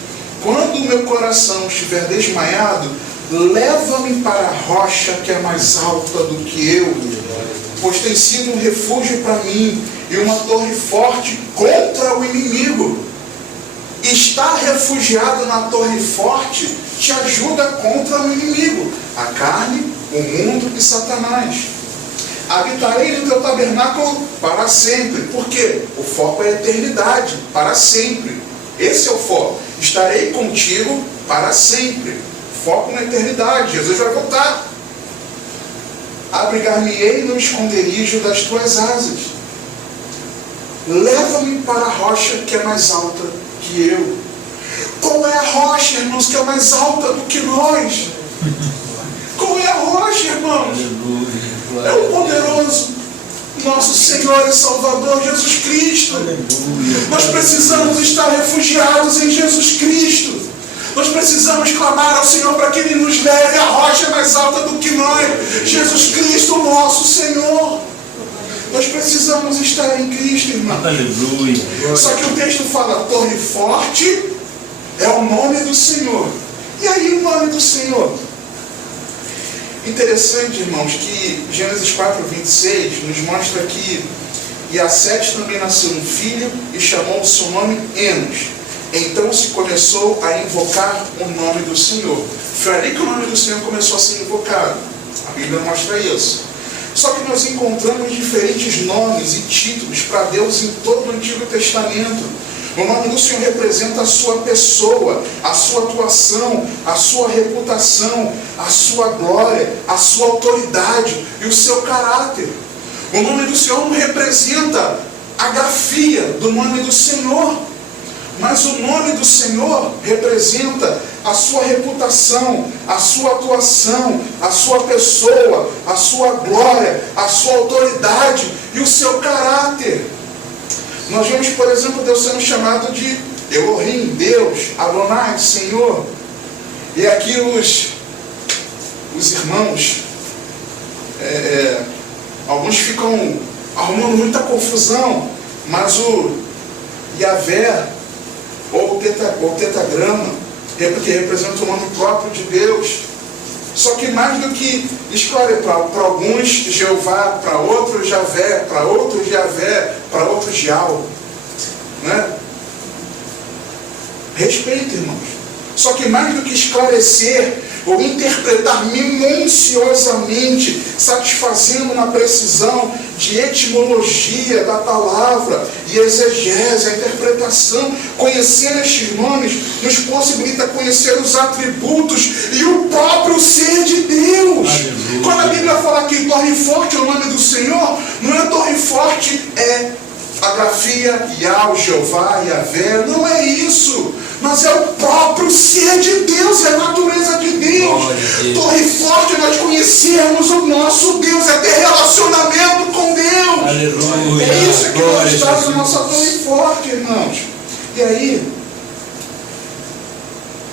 Quando o meu coração estiver desmaiado, leva-me para a rocha que é mais alta do que eu, pois tem sido um refúgio para mim e uma torre forte contra o inimigo. Estar refugiado na torre forte te ajuda contra o inimigo, a carne, o mundo e Satanás. Habitarei no teu tabernáculo para sempre. Por quê? O foco é a eternidade, para sempre. Esse é o foco. Estarei contigo para sempre. Foco na eternidade. Jesus vai voltar. Abrigar-me-ei no esconderijo das tuas asas. Leva-me para a rocha que é mais alta que eu. Qual é a rocha, irmãos, que é mais alta do que nós? Qual é a rocha, irmãos? É o poderoso nosso Senhor e Salvador Jesus Cristo. Nós precisamos estar refugiados em Jesus Cristo. Nós precisamos clamar ao Senhor para que Ele nos leve à rocha mais alta do que nós, Jesus Cristo, nosso Senhor. Nós precisamos estar em Cristo, irmão. Aleluia. Só que o texto fala, torre forte é o nome do Senhor. E aí o nome do Senhor? Interessante, irmãos, que Gênesis 4:26 nos mostra que e a Sete também nasceu um filho e chamou o seu nome Enos. Então se começou a invocar o nome do Senhor. Foi ali que o nome do Senhor começou a ser invocado. A Bíblia mostra isso. Só que nós encontramos diferentes nomes e títulos para Deus em todo o Antigo Testamento. O nome do Senhor representa a sua pessoa, a sua atuação, a sua reputação, a sua glória, a sua autoridade e o seu caráter. O nome do Senhor não representa a grafia do nome do Senhor, mas o nome do Senhor representa a sua reputação, a sua atuação, a sua pessoa, a sua glória, a sua autoridade e o seu caráter. Nós vemos, por exemplo, Deus sendo chamado de Elohim, Deus, Adonai, Senhor. E aqui os irmãos, alguns ficam arrumando muita confusão, mas o Yahvé, ou o tetagrama, que representa o nome próprio de Deus. Só que mais do que escolhe para alguns Jeová, para outros Javé, para outros Javé, para outros Jau. Né? Respeito, irmãos. Só que mais do que esclarecer ou interpretar minuciosamente, satisfazendo na precisão de etimologia da palavra e exegese, a interpretação, conhecer estes nomes nos possibilita conhecer os atributos e o próprio ser de Deus. Aleluia. Quando a Bíblia fala que torre forte é o nome do Senhor, não é torre forte, é a grafia Yahvé, Jeová, Yahvé, não é isso, mas é o próprio ser de Deus, é a natureza de Deus. Torre forte é nós conhecermos o nosso Deus, é ter relacionamento com Deus. Aleluia. É isso que nós estamos na nossa torre forte, irmãos. E aí,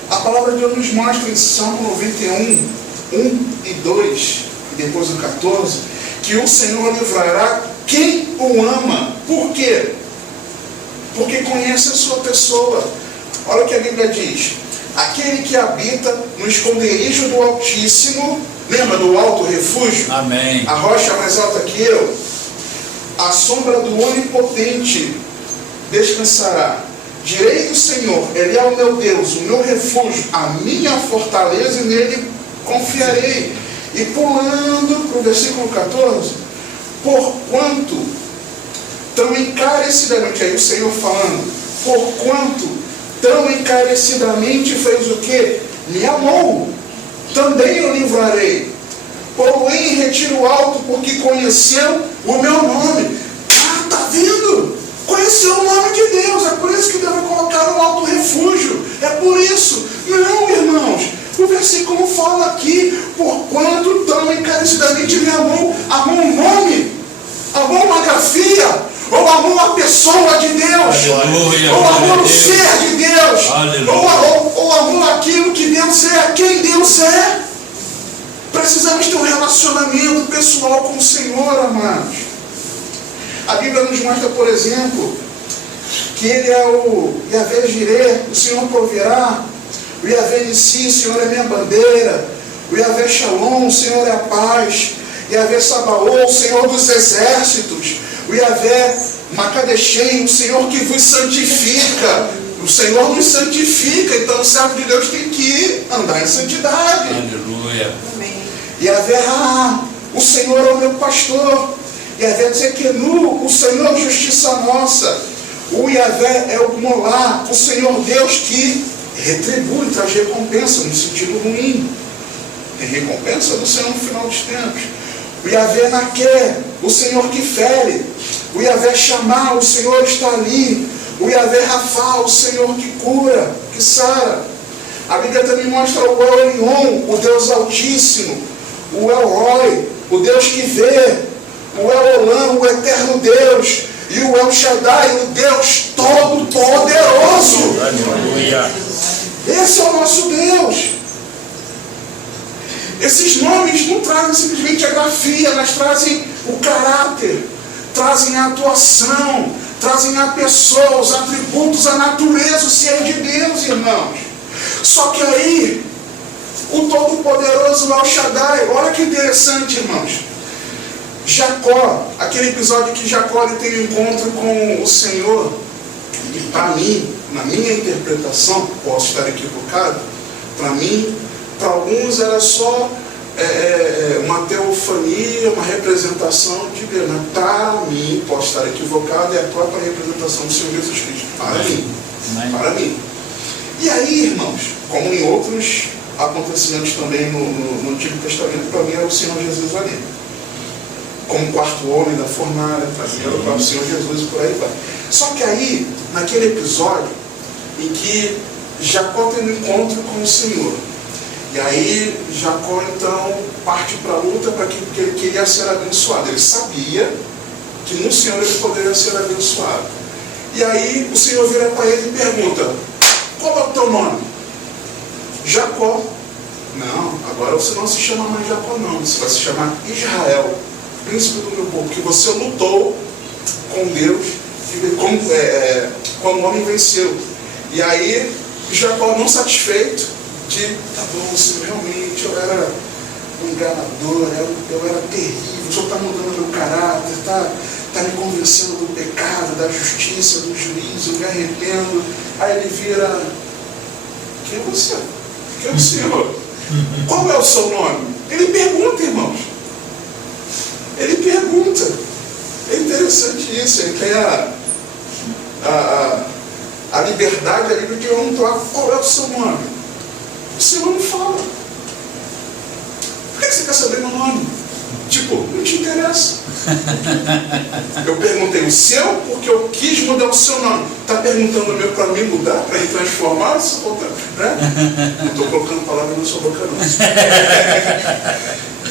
a palavra de Deus nos mostra em Salmo 91, 1 e 2, e depois o 14, que o Senhor livrará quem o ama. Por quê? Porque conhece a sua pessoa. Olha o que a Bíblia diz. Aquele que habita no esconderijo do Altíssimo, lembra do alto refúgio? Amém. A rocha mais alta que eu, a sombra do Onipotente descansará. Direi do Senhor, Ele é o meu Deus, o meu refúgio, a minha fortaleza, e nele confiarei. E pulando para o versículo 14, porquanto tão encarecidamente, aí o Senhor falando, porquanto tão encarecidamente fez o que? Me amou, também o livrarei. Pô-lo-ei em retiro alto, porque conheceu o meu nome. Ah, tá vendo? Conheceu o nome de Deus, é por isso que deve colocar no alto refúgio. É por isso. Não, irmãos, o versículo fala aqui, porquanto tão encarecidamente me amou. Amou um nome, amou uma grafia, ou amou a pessoa de Deus, aleluia, ou amou o ser de Deus, ou amou aquilo que Deus é, quem Deus é. Precisamos ter um relacionamento pessoal com o Senhor, amados. A Bíblia nos mostra, por exemplo, que Ele é o Yahvé Jireh, o Senhor proverá. O Yahvé Nissi, o Senhor é minha bandeira. O Yahvé Shalom, o Senhor é a paz. Yahvé Sabaoth, o Senhor dos exércitos. O Yahvé Makadeshim, o Senhor que vos santifica. O Senhor nos santifica, então o servo de Deus tem que andar em santidade. Aleluia. Yahvé Ra, o Senhor é o meu pastor. Yahvé Tzekenu, o Senhor justiça nossa. O Yahvé é o Molá, o Senhor Deus que retribui, traz recompensa no sentido ruim. Tem recompensa do Senhor no final dos tempos. O Yahvé Naqué, o Senhor que fere. O Yahvé Chamá, o Senhor está ali. O Yahvé Rafá, o Senhor que cura, que sara. A Bíblia também mostra o El Elyon, o Deus Altíssimo. O El Roi, o Deus que vê. O El Olam, o eterno Deus. E o El Shaddai, o Deus Todo-Poderoso. Aleluia. Esse é o nosso Deus. Esses nomes não trazem simplesmente a grafia, mas trazem o caráter, trazem a atuação, trazem a pessoa, os atributos, a natureza, o ser de Deus, irmãos. Só que aí, o Todo-Poderoso El Shaddai. Olha que interessante, irmãos. Jacó, aquele episódio que Jacó ele tem um encontro com o Senhor, e para mim, na minha interpretação, posso estar equivocado, para mim, para alguns era só uma teofania, uma representação de Deus. Mas para mim, posso estar equivocado, é a própria representação do Senhor Jesus Cristo. Para mim. E aí, irmãos, como em outros acontecimentos também no Antigo Testamento, para mim é o Senhor Jesus ali. Como quarto homem da fornalha, para mim era o Senhor Jesus e por aí vai. Só que aí, naquele episódio em que Jacó tem um encontro com o Senhor, e aí Jacó então parte para a luta porque ele queria ser abençoado. Ele sabia que no Senhor ele poderia ser abençoado. E aí o Senhor vira para ele e pergunta: qual é o teu nome? Jacó. Não, agora você não se chama mais Jacó não, você vai se chamar Israel, príncipe do meu povo, que você lutou com Deus, quando o homem venceu. E aí Jacó, não satisfeito, tá bom, Senhor, realmente eu era um enganador, eu era terrível, o Senhor está mudando meu caráter, está me convencendo do pecado, da justiça, do juízo, eu me arrependo. Aí ele vira: quem é você? Quem é o Senhor? Qual é o seu nome? Ele pergunta, irmãos. Ele pergunta. É interessante isso, ele tem a liberdade ali de perguntar qual é o seu nome. O Senhor não fala. Por que você quer saber meu nome? Tipo, não te interessa. Eu perguntei o seu porque eu quis mudar o seu nome. Está perguntando o meu para mim mudar, para me transformar? Né? Não estou colocando palavras na sua boca não.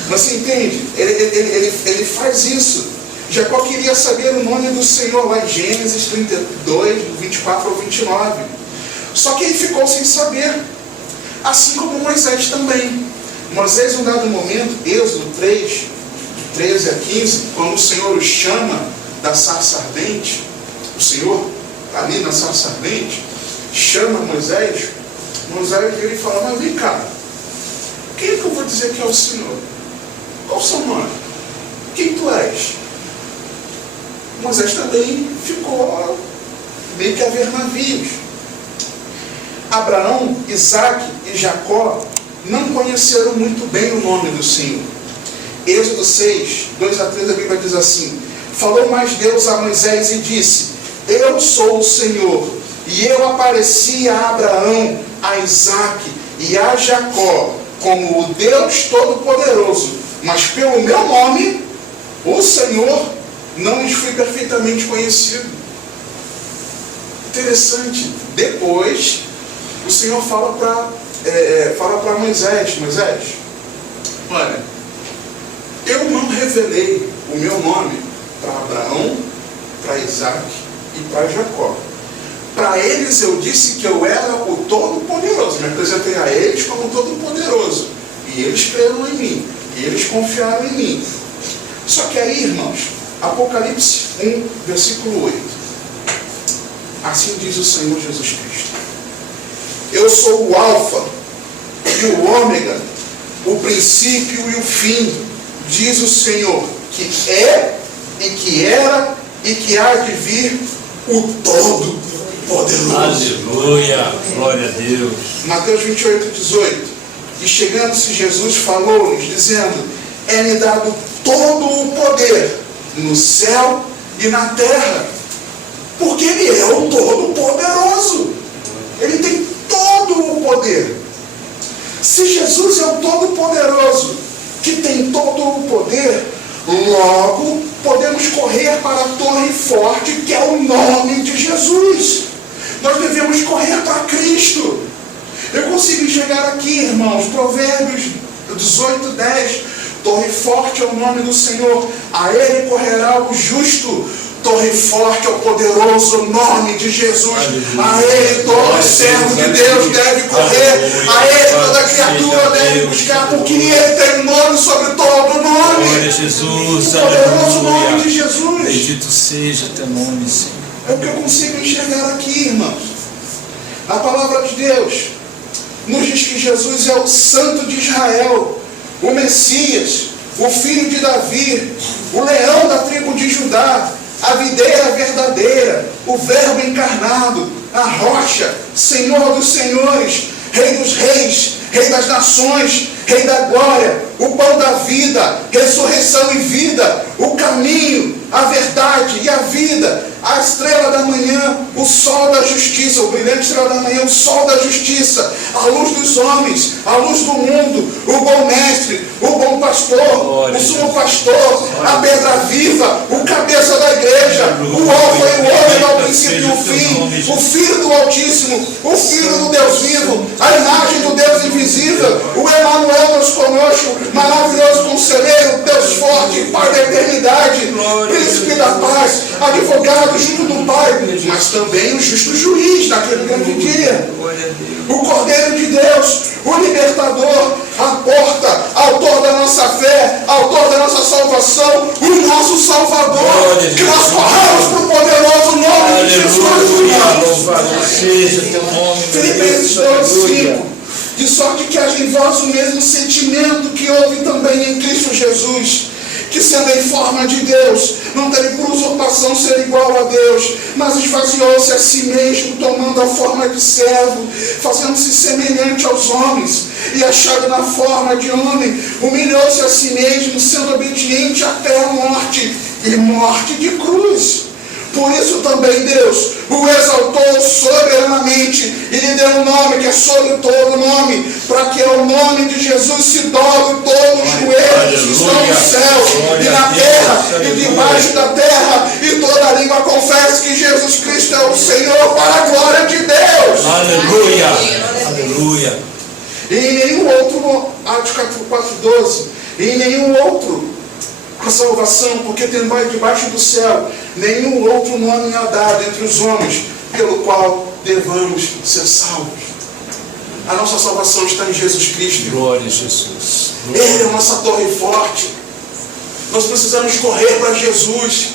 Mas você entende? Ele faz isso. Jacó queria saber o nome do Senhor lá em Gênesis 32, 24 ao 29. Só que ele ficou sem saber. Assim como Moisés também. Moisés, em um dado momento, Êxodo 3, 13 a 15, quando o Senhor o chama da sarça ardente, o Senhor, ali na sarça ardente, chama Moisés ele fala: mas vem cá, quem é que eu vou dizer que é o Senhor? Qual o seu nome? Quem tu és? Moisés também ficou meio que a ver navios. Abraão, Isaque e Jacó não conheceram muito bem o nome do Senhor. Êxodo 6, 2 a 3, a Bíblia diz assim: falou mais Deus a Moisés e disse: eu sou o Senhor, e eu apareci a Abraão, a Isaque e a Jacó como o Deus Todo-Poderoso, mas pelo meu nome, o Senhor, não lhes fui perfeitamente conhecido. Interessante. Depois, o Senhor fala para Moisés: Moisés, olha, eu não revelei o meu nome para Abraão, para Isaque e para Jacó. Para eles eu disse que eu era o Todo-Poderoso, me apresentei a eles como Todo-Poderoso, e eles creram em mim, e eles confiaram em mim. Só que aí, irmãos, Apocalipse 1, versículo 8, assim diz o Senhor Jesus Cristo: eu sou o Alfa e o Ômega, o princípio e o fim, diz o Senhor, que é, e que era, e que há de vir, o Todo-Poderoso. Aleluia, glória a Deus. Mateus 28, 18. E chegando-se Jesus falou-lhes, dizendo: é-me dado todo o poder, no céu e na terra. Porque Ele é o Todo-Poderoso. Ele tem todo o poder. Se Jesus é o Todo-Poderoso, que tem todo o poder, logo podemos correr para a torre forte, que é o nome de Jesus. Nós devemos correr para Cristo. Eu consigo enxergar aqui, irmãos, Provérbios 18, 10. Torre forte é o nome do Senhor, a Ele correrá o justo. Torre forte é o poderoso nome de Jesus. A Ele todo servo de Deus deve correr. A Ele toda criatura deve buscar, porque Ele tem nome sobre todo nome. Glória a Jesus, o poderoso nome aleluia. de Jesus. Bendito seja teu nome, Senhor. É o que eu consigo enxergar aqui, irmãos. A palavra de Deus. nos diz que Jesus é o Santo de Israel, o Messias, o Filho de Davi, o leão da tribo de Judá, a videira verdadeira, o Verbo encarnado, a rocha, Senhor dos senhores, Rei dos reis, Rei das nações, Rei da glória, o pão da vida, ressurreição e vida, o caminho, a verdade e a vida, a estrela da manhã, o sol da justiça, o brilhante estrela da manhã, o sol da justiça, a luz dos homens, a luz do mundo, o bom mestre, o bom pastor, o sumo pastor, a pedra viva, o cabeça da igreja, o alfa e o ômega, ao princípio e o fim, o Filho do Altíssimo, o Filho do Deus vivo, a imagem do Deus invisível, o Emanuel Deus conosco, maravilhoso conselheiro, Deus forte, Pai da eternidade, príncipe da paz, advogado junto do Pai, mas também o justo juiz naquele grande dia, o Cordeiro de Deus, o libertador, a porta, autor da nossa fé, autor da nossa salvação, o nosso Salvador, que nós corramos para o poderoso nome de Jesus. Louvado seja teu nome, Filipenses 2:5. De sorte que haja em vós o mesmo sentimento que houve também em Cristo Jesus, que sendo em forma de Deus, não teve por usurpação ser igual a Deus, mas esvaziou-se a si mesmo, tomando a forma de servo, fazendo-se semelhante aos homens, e achado na forma de homem, humilhou-se a si mesmo, sendo obediente até a morte, e morte de cruz. Por isso também Deus o exaltou soberanamente e lhe deu um nome que é sobre todo nome, para que ao nome de Jesus se dobre todos os joelhos que estão no céu e na terra e debaixo da terra, e toda língua confesse que Jesus Cristo é o Senhor, para a glória de Deus. Aleluia, aleluia. E em nenhum outro, Atos capítulo 4:12, e em nenhum outro a salvação, porque tem debaixo do céu nenhum outro nome há dado entre os homens, pelo qual devamos ser salvos. A nossa salvação está em Jesus Cristo. Glória a Jesus. Ele é a nossa torre forte. Nós precisamos correr para Jesus.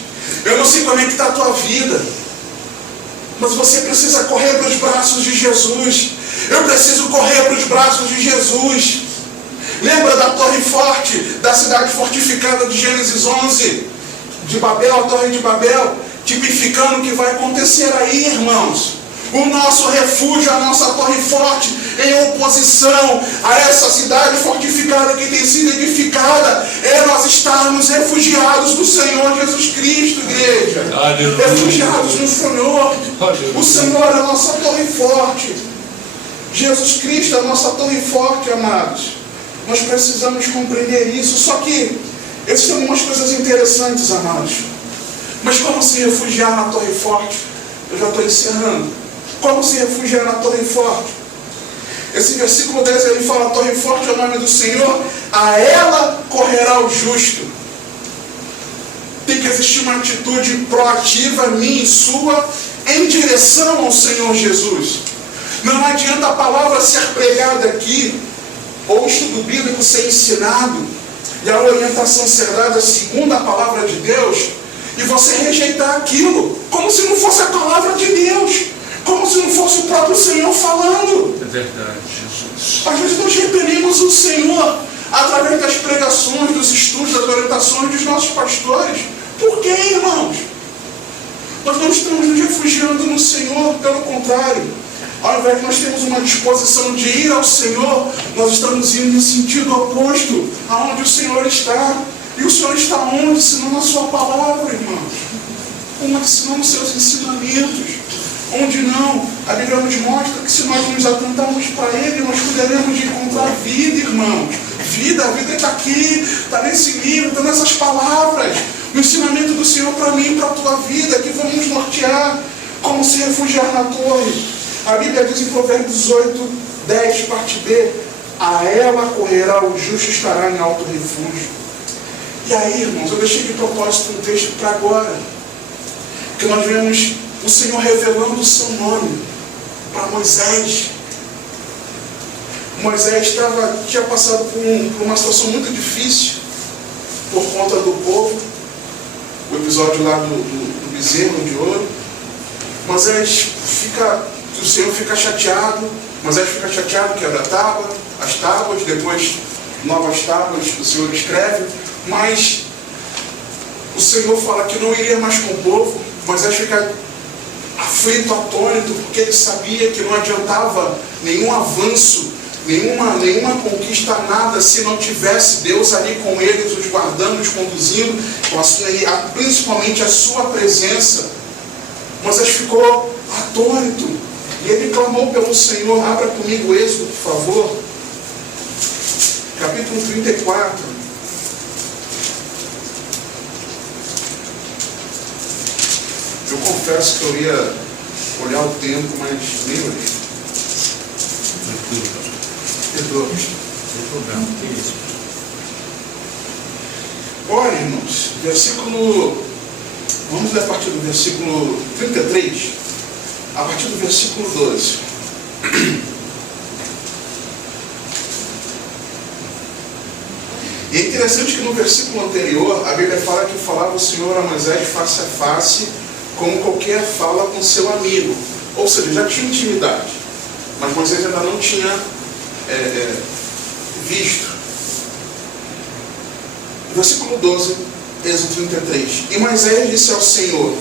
Eu não sei como é que está a tua vida, mas você precisa correr para os braços de Jesus. Eu preciso correr para os braços de Jesus. Lembra da torre forte, da cidade fortificada de Gênesis 11, de Babel, a torre de Babel, tipificando o que vai acontecer aí, irmãos. O nosso refúgio, a nossa torre forte, em oposição a essa cidade fortificada que tem sido edificada, é nós estarmos refugiados no Senhor Jesus Cristo, igreja. Aleluia. Refugiados no Senhor. Aleluia. O Senhor é a nossa torre forte. Jesus Cristo é a nossa torre forte, amados. Nós precisamos compreender isso. Só que existem algumas coisas interessantes, amados. Mas como se refugiar na torre forte? Eu já estou encerrando. Como se refugiar na torre forte? Esse versículo 10 ele fala: a torre forte é o nome do Senhor, a ela correrá o justo. Tem que existir uma atitude proativa, minha e sua, em direção ao Senhor Jesus. Não adianta a palavra ser pregada aqui, ou o estudo bíblico ser ensinado, e a orientação ser dada segundo a palavra de Deus, e você rejeitar aquilo, como se não fosse a palavra de Deus, como se não fosse o próprio Senhor falando. É verdade, Jesus. Às vezes nós repelimos o Senhor através das pregações, dos estudos, das orientações dos nossos pastores. Por quê, irmãos? Nós não estamos nos refugiando no Senhor, pelo contrário. Ao invés de nós termos uma disposição de ir ao Senhor, nós estamos indo no sentido oposto aonde o Senhor está. E o Senhor está onde? Senão na sua palavra, irmãos. Onde? Senão nos seus ensinamentos. Onde não? A Bíblia nos mostra que se nós nos atentarmos para Ele, nós poderemos encontrar vida, irmãos. Vida, a vida está aqui, está nesse livro, está nessas palavras. O ensinamento do Senhor para mim e para a tua vida, que vão nos nortear como se refugiar na torre. A Bíblia diz em Provérbios 18, 10, parte B: a ela correrá o justo, estará em alto refúgio. E aí, irmãos, eu deixei de propósito um texto para agora, que nós vemos o Senhor revelando o seu nome para Moisés. Moisés tinha passado por uma situação muito difícil por conta do povo, o episódio lá do bezerro de ouro. Moisés o Senhor fica chateado, Moisés fica chateado, quebra as tábuas, depois novas tábuas o Senhor escreve, mas o Senhor fala que não iria mais com o povo. Moisés fica aflito, atônito, porque ele sabia que não adiantava nenhum avanço, nenhuma conquista, nada, se não tivesse Deus ali com eles, os guardando, os conduzindo, principalmente a sua presença. Moisés ficou atônito e ele clamou pelo Senhor. Abra comigo Êxodo, por favor, capítulo 34. Eu confesso que eu ia olhar o tempo, mas nem olhei. Tranquilo, pastor. Perdoa. Sem problema, tem isso. Olha, irmãos, vamos ler a partir do versículo 33, a partir do versículo 12. E é interessante que no versículo anterior, a Bíblia fala que falava o Senhor a Moisés face a face, como qualquer fala com seu amigo. Ou seja, já tinha intimidade, mas Moisés ainda não tinha visto. Versículo 12, Êxodo 33. E Moisés disse ao Senhor: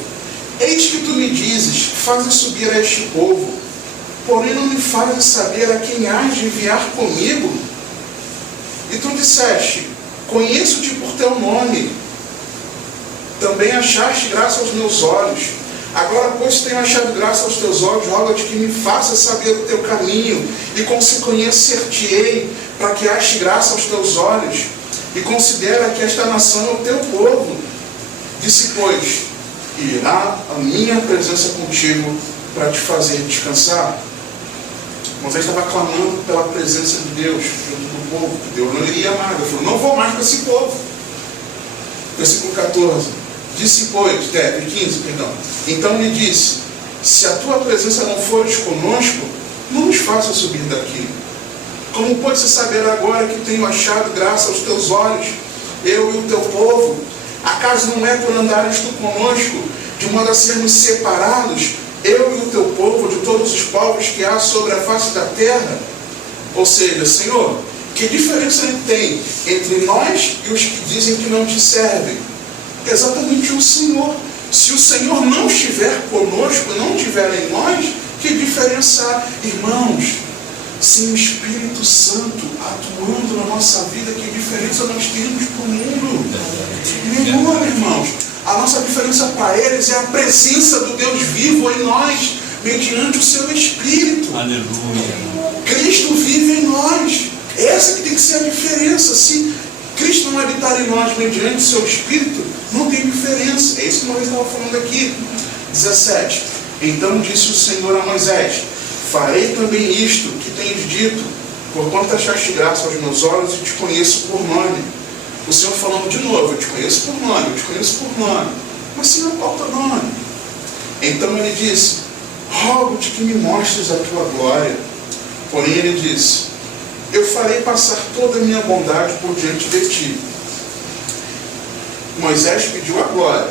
eis que tu me dizes, faze subir a este povo, porém não me fazes saber a quem hás de enviar comigo. E tu disseste: conheço-te por teu nome, também achaste graça aos meus olhos. Agora, pois tenho achado graça aos teus olhos, rogo-te que me faça saber o teu caminho, e com se conhecer-te-ei, para que ache graça aos teus olhos, e considera que esta nação é o teu povo. Disse, pois, irá a minha presença contigo para te fazer descansar. Moisés estava clamando pela presença de Deus junto do povo, que Deus não iria mais. Ele falou: não vou mais para esse povo. Versículo 14. Disse, pois, 15, perdão. Então lhe disse: se a tua presença não fores conosco, não nos faça subir daqui. Como pode-se saber agora que tenho achado graça aos teus olhos, eu e o teu povo? Acaso não é por andares tu conosco, de modo a sermos separados, eu e o teu povo, de todos os povos que há sobre a face da terra? Ou seja, Senhor, que diferença tem entre nós e os que dizem que não te servem? Exatamente o Senhor. Se o Senhor não estiver conosco, não estiver em nós, que diferença há? Irmãos, sem o Espírito Santo atuando na nossa vida, que diferença nós temos para o mundo? Nenhuma, irmãos. A nossa diferença para eles é a presença do Deus vivo em nós, mediante o seu Espírito. Aleluia. Cristo vive em nós. Essa que tem que ser a diferença. Se Cristo não habitar em nós mediante o seu Espírito, não tem diferença. É isso que nós estávamos falando aqui. 17. Então disse o Senhor a Moisés: farei também isto que tens dito, porquanto achaste graça aos meus olhos e te conheço por nome. O Senhor falando de novo: eu te conheço por nome, eu te conheço por nome. Mas Senhor, qual é o teu nome? Então ele disse: rogo-te que me mostres a tua glória. Porém ele disse: eu farei passar toda a minha bondade por diante de ti. Moisés pediu a glória.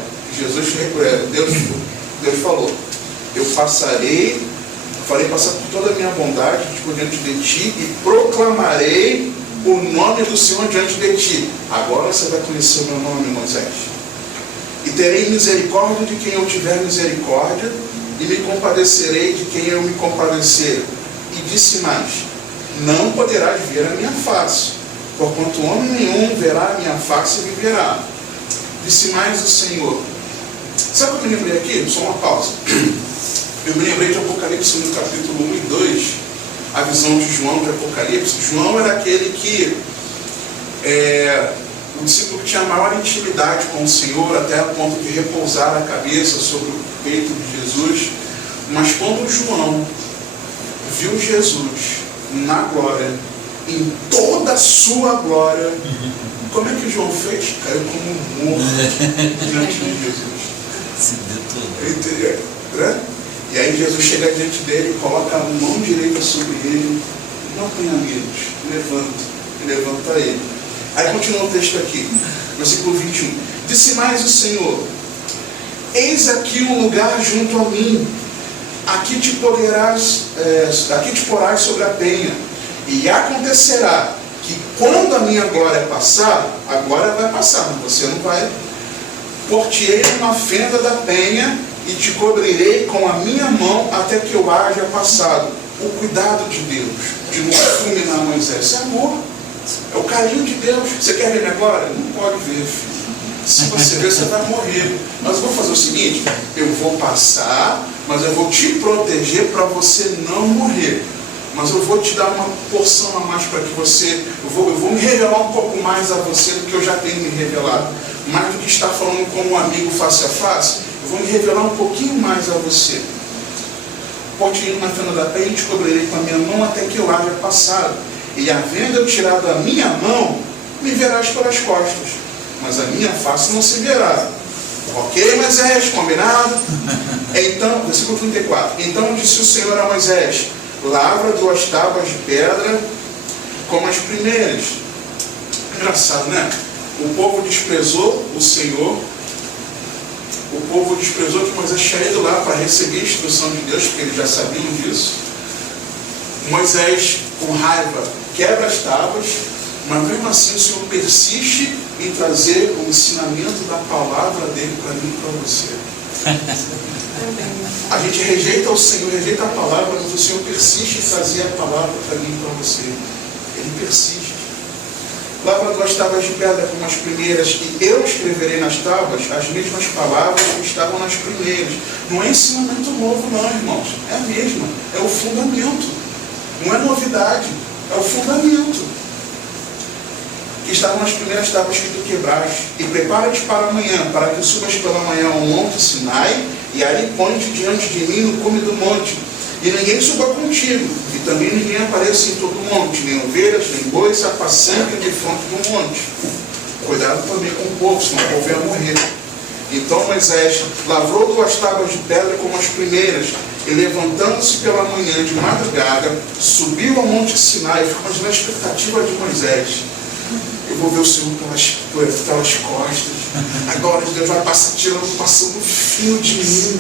Deus falou: eu farei passar por toda a minha bondade por diante de ti e proclamarei o nome do Senhor diante de ti. Agora você vai conhecer o meu nome, Moisés. E terei misericórdia de quem eu tiver misericórdia, e me compadecerei de quem eu me compadecer. E disse mais: não poderás ver a minha face, porquanto homem nenhum verá a minha face e viverá. Disse mais o Senhor. Sabe o que eu me lembrei aqui? Só uma pausa. Eu me lembrei de Apocalipse no capítulo 1 e 2, a visão de João de Apocalipse. João era aquele que, o discípulo que tinha maior intimidade com o Senhor, até a ponto de repousar a cabeça sobre o peito de Jesus. Mas quando João viu Jesus na glória, em toda a sua glória, como é que João fez? Caiu como morto diante de Jesus. Se detonou. Né? E aí Jesus chega diante dele e coloca a mão direita sobre ele. Não tenha medo, levanta ele. Aí continua o texto aqui, versículo 21. Disse mais o Senhor: eis aqui um lugar junto a mim, aqui te porás sobre a penha, e acontecerá que quando a minha glória passar, a glória vai passar, mas você não vai. Por-te-ei uma fenda da penha, e te cobrirei com a minha mão até que eu haja passado. O cuidado de Deus, de não fulminar Moisés, isso é amor, é o carinho de Deus. Você quer ver minha glória? Não pode ver, filho. Se você ver, você vai morrer. Mas eu vou fazer o seguinte, eu vou passar, mas eu vou te proteger para você não morrer. Mas eu vou te dar uma porção a mais para que você... Eu vou me revelar um pouco mais a você do que eu já tenho me revelado. Mais do que estar falando como um amigo face a face, eu vou me revelar um pouquinho mais a você. Por-te-ei uma fenda da penha, e te cobrirei com a minha mão até que eu haja passado. E havendo eu tirado a minha mão, me verás pelas costas, mas a minha face não se verá. Ok, Moisés, combinado? Então, versículo 34. Então disse o Senhor a Moisés: lavra 2 tábuas de pedra como as primeiras. Engraçado, né? O povo desprezou o Senhor. O povo desprezou que Moisés tinha ido lá para receber a instrução de Deus, porque eles já sabiam disso. Moisés, com raiva, quebra as tábuas, mas mesmo assim o Senhor persiste em trazer o ensinamento da palavra dele para mim e para você. A gente rejeita o Senhor, rejeita a palavra, mas o Senhor persiste em trazer a palavra para mim e para você. Ele persiste. Lavra 2 tábuas de pedra como as primeiras, e eu escreverei nas tábuas as mesmas palavras que estavam nas primeiras. Não é ensinamento novo não, irmãos. É a mesma. É o fundamento. Não é novidade. É o fundamento. Que estavam nas primeiras tábuas que tu quebraste. E prepara-te para amanhã, para que subas pela manhã ao monte Sinai, e aí põe-te diante de mim no cume do monte. E ninguém suba contigo, e também ninguém apareça em todo o monte, nem ovelhas, nem bois, apacentem de fronte do monte. Cuidado também com o povo, senão o povo ia morrer. Então Moisés lavrou 2 tábuas de pedra como as primeiras, e levantando-se pela manhã de madrugada, subiu ao monte Sinai. Ficou imaginando a expectativa de Moisés. Eu vou ver o Senhor pelas costas. Agora Deus vai passando o fio de mim.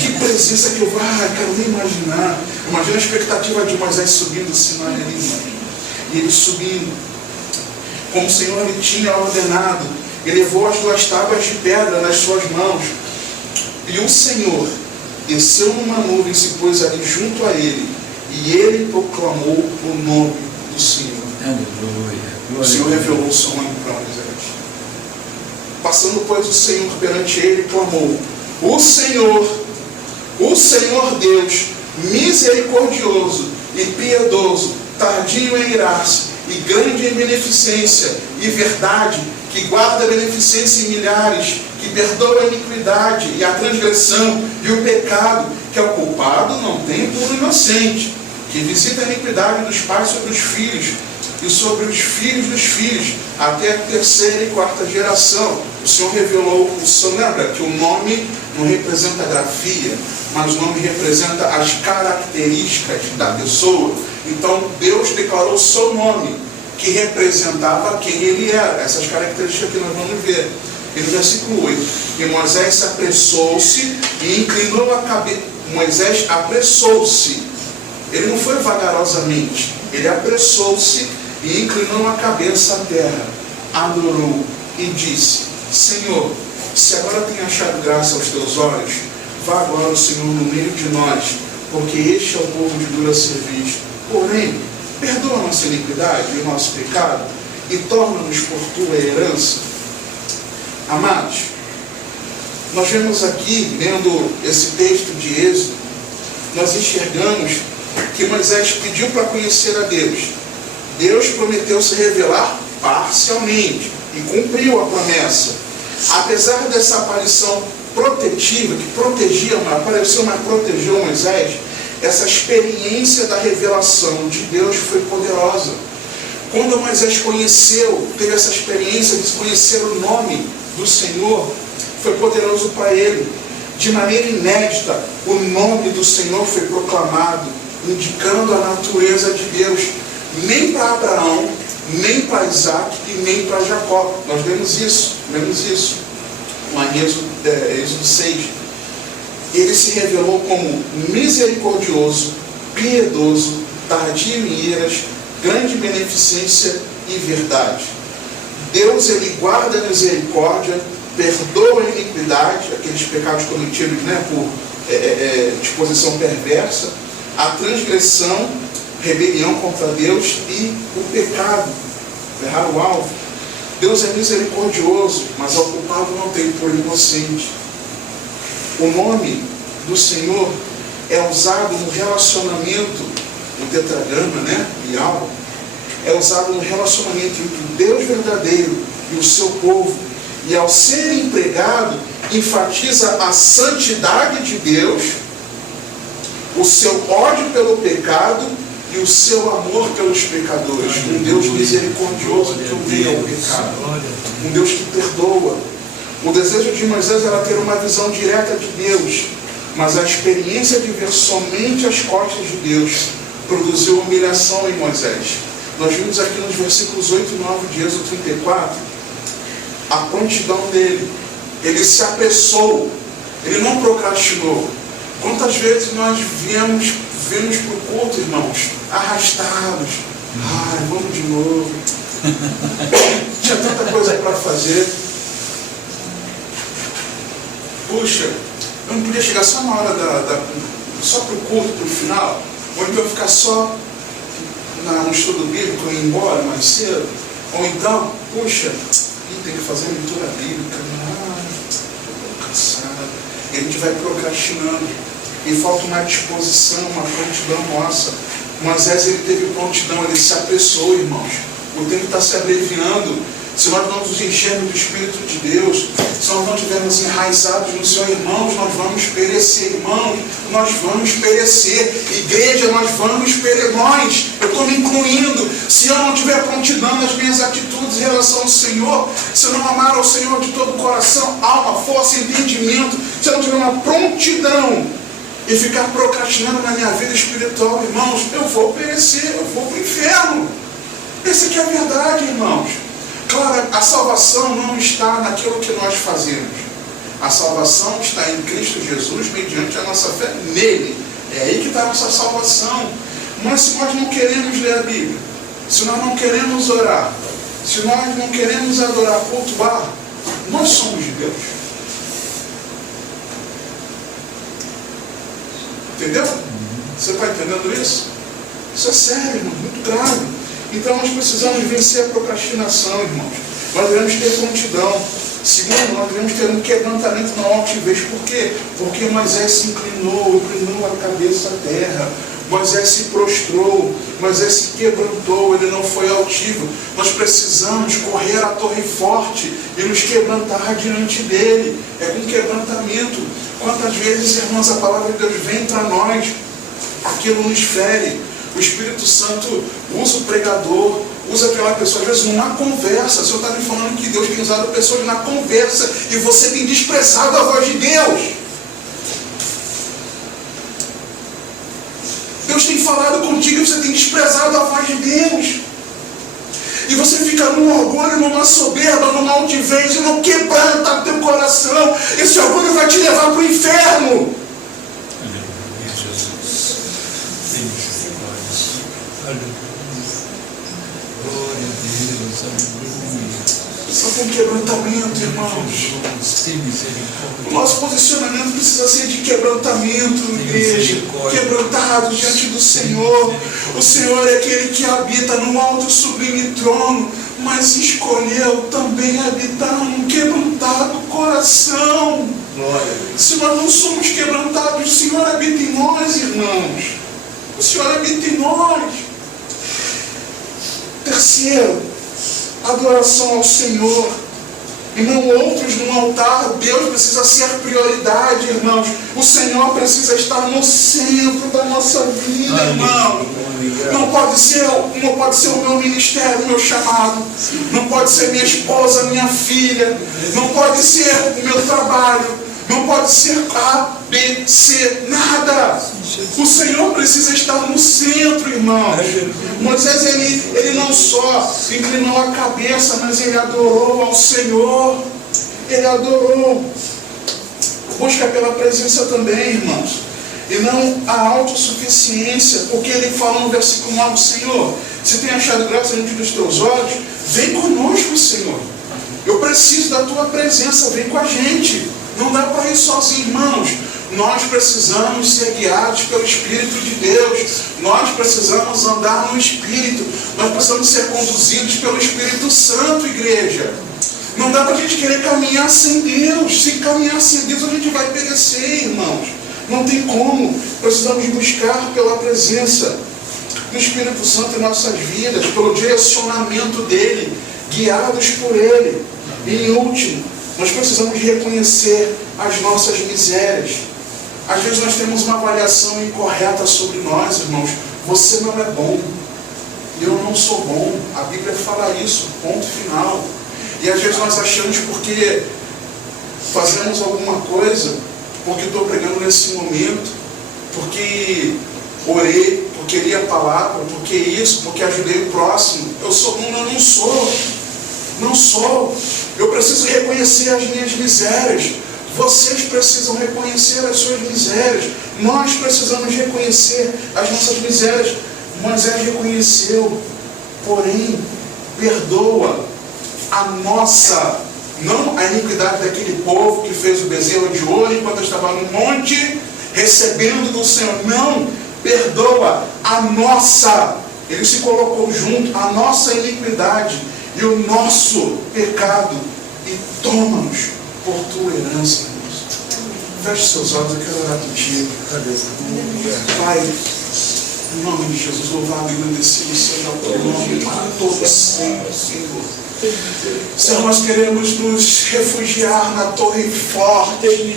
Que presença que eu vou. Quero nem imaginar. Imagina a expectativa de Moisés subindo o Sinai ali, irmão. E ele subindo, como o Senhor lhe tinha ordenado. Ele levou as 2 tábuas de pedra nas suas mãos. E o Senhor desceu numa nuvem e se pôs ali junto a ele. E ele proclamou o nome do Senhor. Aleluia. O Senhor revelou o seu nome para Moisés. Passando, pois, o Senhor perante ele, clamou: o Senhor Deus, misericordioso e piedoso, tardio em irar-se, e grande em beneficência e verdade, que guarda a beneficência em milhares, que perdoa a iniquidade e a transgressão e o pecado, que ao culpado não tem por inocente, que visita a iniquidade dos pais sobre os filhos, e sobre os filhos dos filhos, até a 3ª e 4ª geração. O Senhor revelou, o Senhor lembra que o nome não representa a grafia, mas o nome representa as características da pessoa. Então Deus declarou o seu nome, que representava quem ele era. Essas características que nós vamos ver. E no versículo 8, e Moisés apressou-se e inclinou a cabeça. Moisés apressou-se. Ele não foi vagarosamente, ele apressou-se e inclinou a cabeça à terra, adorou e disse: Senhor, se agora tenho achado graça aos teus olhos, vá agora o Senhor no meio de nós, porque este é o povo de dura serviço. Porém, perdoa a nossa iniquidade e o nosso pecado, e torna-nos por tua herança. Amados, nós vemos aqui, lendo esse texto de Êxodo, nós enxergamos que Moisés pediu para conhecer a Deus. Deus prometeu se revelar parcialmente e cumpriu a promessa. Apesar dessa aparição protetiva, que protegia, apareceu, mas protegeu Moisés, essa experiência da revelação de Deus foi poderosa. Quando Moisés conheceu, teve essa experiência de conhecer o nome do Senhor, foi poderoso para ele. De maneira inédita, o nome do Senhor foi proclamado, indicando a natureza de Deus. Nem para Abraão, nem para Isaac e nem para Jacó. Nós vemos isso lá em Êxodo 6. ele se revelou como misericordioso, piedoso, tardio em iras, grande beneficência e verdade. Deus, ele guarda a misericórdia, perdoa a iniquidade, aqueles pecados cometidos, por disposição perversa, a transgressão, rebelião contra Deus e o pecado, errar o alvo. Deus é misericordioso, mas ao culpado não tem por inocente. O nome do Senhor é usado no relacionamento, o tetragrama, Ial, é usado no relacionamento entre o Deus verdadeiro e o seu povo, e ao ser empregado, enfatiza a santidade de Deus, o seu ódio pelo pecado e o seu amor pelos pecadores. Um Deus misericordioso que odeia o pecado, um Deus que perdoa. O desejo de Moisés era ter uma visão direta de Deus, mas a experiência de ver somente as costas de Deus produziu humilhação em Moisés. Nós vimos aqui nos versículos 8 e 9 de Êxodo 34 a prontidão dele. Ele se apressou, ele não procrastinou. Quantas vezes nós viemos para o culto, irmãos, arrastados? Ai, vamos de novo. Tinha tanta coisa para fazer. Puxa, eu não podia chegar só na hora só para o culto, para o final, ou então ficar só no estudo bíblico e ir embora mais cedo. Ou então, puxa, tem que fazer a leitura bíblica. Estou cansado. E a gente vai procrastinando. E falta uma disposição, uma prontidão nossa. Moisés, ele teve prontidão, ele se apressou, irmãos. O tempo está se abreviando. Se nós não nos enchermos do Espírito de Deus, se nós não estivermos enraizados no Senhor, irmãos, nós vamos perecer. Irmãos, nós vamos perecer. Igreja, nós vamos perecer. Eu estou me incluindo. Se eu não tiver prontidão nas minhas atitudes em relação ao Senhor, se eu não amar ao Senhor de todo o coração, alma, força e entendimento, se eu não tiver uma prontidão e ficar procrastinando na minha vida espiritual, irmãos, eu vou perecer, eu vou para o inferno. Essa aqui é a verdade, irmãos. Claro, a salvação não está naquilo que nós fazemos. A salvação está em Cristo Jesus, mediante a nossa fé nele. É aí que está a nossa salvação. Mas se nós não queremos ler a Bíblia, se nós não queremos orar, se nós não queremos adorar, cultuar, nós somos de Deus. Entendeu? Você está entendendo isso? Isso é sério, irmão, muito grave. Então nós precisamos vencer a procrastinação, irmãos. Nós devemos ter prontidão. Segundo, nós devemos ter um quebrantamento na altivez. Por quê? Porque Moisés se inclinou a cabeça à terra. Moisés se prostrou, Moisés se quebrantou, ele não foi altivo. Nós precisamos correr à torre forte e nos quebrantar diante dele. É com quebrantamento. Quantas vezes, irmãos, a palavra de Deus vem para nós, aquilo nos fere. O Espírito Santo usa o pregador, usa aquela pessoa, às vezes numa conversa. O Senhor está me falando que Deus tem usado pessoas na conversa e você tem desprezado a voz de Deus. Deus tem falado contigo e você tem desprezado a voz de Deus. E você fica num orgulho, numa soberba, numa altivez e não quebranta teu coração. Esse orgulho vai te levar para o inferno. Só com quebrantamento, irmãos. O nosso posicionamento precisa ser de quebrantamento, igreja. Quebrantado diante do Senhor. O Senhor é aquele que habita no alto e sublime trono, mas escolheu também habitar num quebrantado coração. Se nós não somos quebrantados, o Senhor habita em nós, irmãos. O Senhor habita em nós. Terceiro, adoração ao Senhor e não outros no altar. Deus precisa ser prioridade, irmãos. O Senhor precisa estar no centro da nossa vida, irmão. Não pode ser o meu ministério, o meu chamado. Não pode ser minha esposa, minha filha. Não pode ser o meu trabalho. Não pode ser A, B, C, nada. O Senhor precisa estar no centro, irmãos. Moisés, ele não só inclinou a cabeça, mas ele adorou ao Senhor. Ele adorou. Busca pela presença também, irmãos. E não a autossuficiência, porque ele fala no versículo 9, Senhor, se tem achado graça diante dos teus olhos, vem conosco, Senhor. Eu preciso da tua presença, vem com a gente. Não dá para ir sozinho, irmãos. Nós precisamos ser guiados pelo Espírito de Deus. Nós precisamos andar no Espírito. Nós precisamos ser conduzidos pelo Espírito Santo, igreja. Não dá para a gente querer caminhar sem Deus. Se caminhar sem Deus, a gente vai perecer, irmãos. Não tem como. Precisamos buscar pela presença do Espírito Santo em nossas vidas, pelo direcionamento dele, guiados por ele. E em último, nós precisamos reconhecer as nossas misérias. Às vezes nós temos uma avaliação incorreta sobre nós, irmãos. Você não é bom. Eu não sou bom. A Bíblia fala isso, ponto final. E às vezes nós achamos porque fazemos alguma coisa, porque estou pregando nesse momento, porque orei, porque li a palavra, porque isso, porque ajudei o próximo. Eu sou bom, eu não sou. Não sou. Eu preciso reconhecer as minhas misérias. Vocês precisam reconhecer as suas misérias. Nós precisamos reconhecer as nossas misérias. Moisés reconheceu, porém, perdoa a nossa, não a iniquidade daquele povo que fez o bezerro de ouro enquanto estava no monte, recebendo do Senhor. Não, perdoa a nossa. Ele se colocou junto, a nossa iniquidade e o nosso pecado, e toma-nos por tua herança, irmãos. Feche seus olhos, eu quero orar contigo. Pai, em nome de Jesus, louvado e agradecido seja o teu nome para todos sempre, Senhor. Senhor, nós queremos nos refugiar na Torre Forte.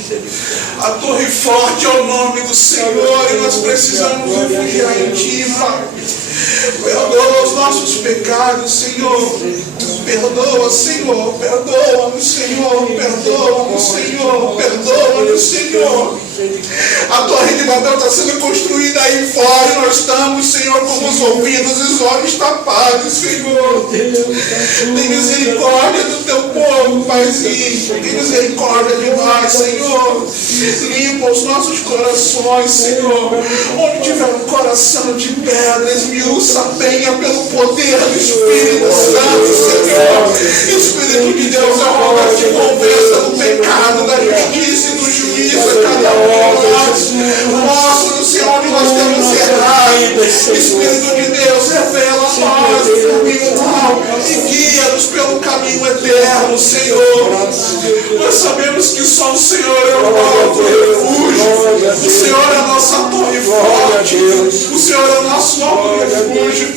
A Torre Forte é o nome do Senhor e nós precisamos refugiar em Ti, Pai. Perdoa os nossos pecados, Senhor. Perdoa, Senhor. Perdoa-nos, Senhor. Perdoa-nos, Senhor. Perdoa-nos, Senhor. A Torre de Babel está sendo construída aí fora e nós estamos, Senhor, com os ouvidos e os olhos tapados, Senhor. Tem misericórdia do teu povo, Paizinho. Tem misericórdia de nós, Senhor. Limpa os nossos corações, Senhor. Onde tiver um coração de pedra, esmiuça a penha pelo poder do Espírito Santo, Senhor. Espírito de Deus, eu rogo a te convença do pecado, da justiça e do juízo a cada um. Mostra-nos, Senhor, onde nós temos errado. Espírito de Deus, revela a nós o caminho mau e guia-nos pelo caminho eterno, Senhor. Nós sabemos que só o Senhor é o nosso refúgio. O Senhor é a nossa torre forte. O Senhor é o nosso alto refúgio.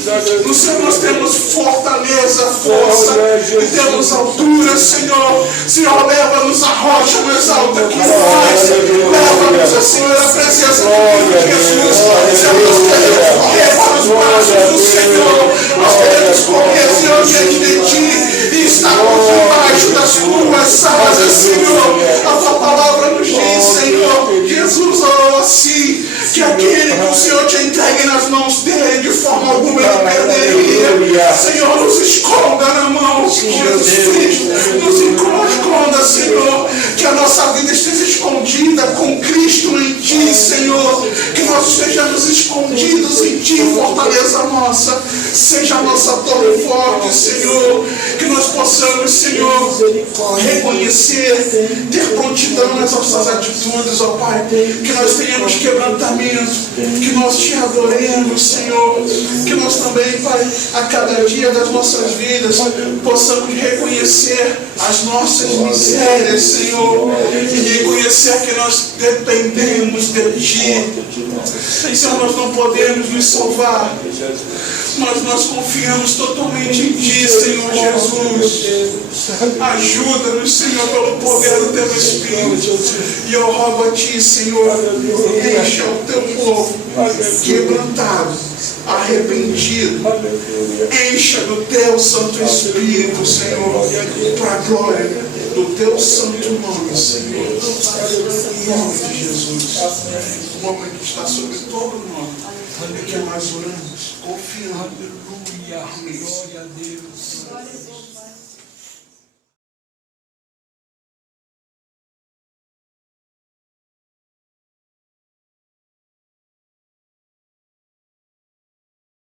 No Senhor nós temos fortaleza, força e temos altura, Senhor. Senhor, leva-nos à rocha mais alta que nós. Leva-nos, Senhor, à presença de Jesus. Senhor, nós queremos correr para os braços do Senhor. Nós queremos correr, Senhor, diante de Ti e estarmos debaixo das Tuas asas, Senhor. A Tua palavra nos diz, Senhor, Jesus orou assim, que aquele que o Senhor te entregue nas mãos dele, de forma alguma ele perderia. Senhor, nos esconda na mão de Jesus Cristo. Nos esconda, Senhor, que a nossa vida esteja escondida com Cristo em Ti, Senhor. Que nós estejamos escondidos em Ti, fortaleza nossa. Seja a nossa torre forte, Senhor. Que nós possamos, Senhor, reconhecer, ter prontidão nas nossas atitudes, ó Pai. Que nós tenhamos quebrantamento, que nós Te adoremos, Senhor. Que nós também, Pai, a cada dia das nossas vidas, possamos reconhecer as nossas misérias, Senhor. E reconhecer que nós dependemos de Ti. Senhor, nós não podemos nos salvar, mas nós confiamos totalmente em Ti, Senhor Jesus. Ajuda-nos, Senhor, pelo poder do Teu Espírito. E eu rogo a Ti, Senhor, encha o Teu povo quebrantado, arrependido. Encha do Teu Santo Espírito, Senhor, para a glória do Teu santo nome, Senhor. Em nome de Jesus. O nome que está sobre todo nome. É que nós oramos, confiando. Amém. Glória a Deus.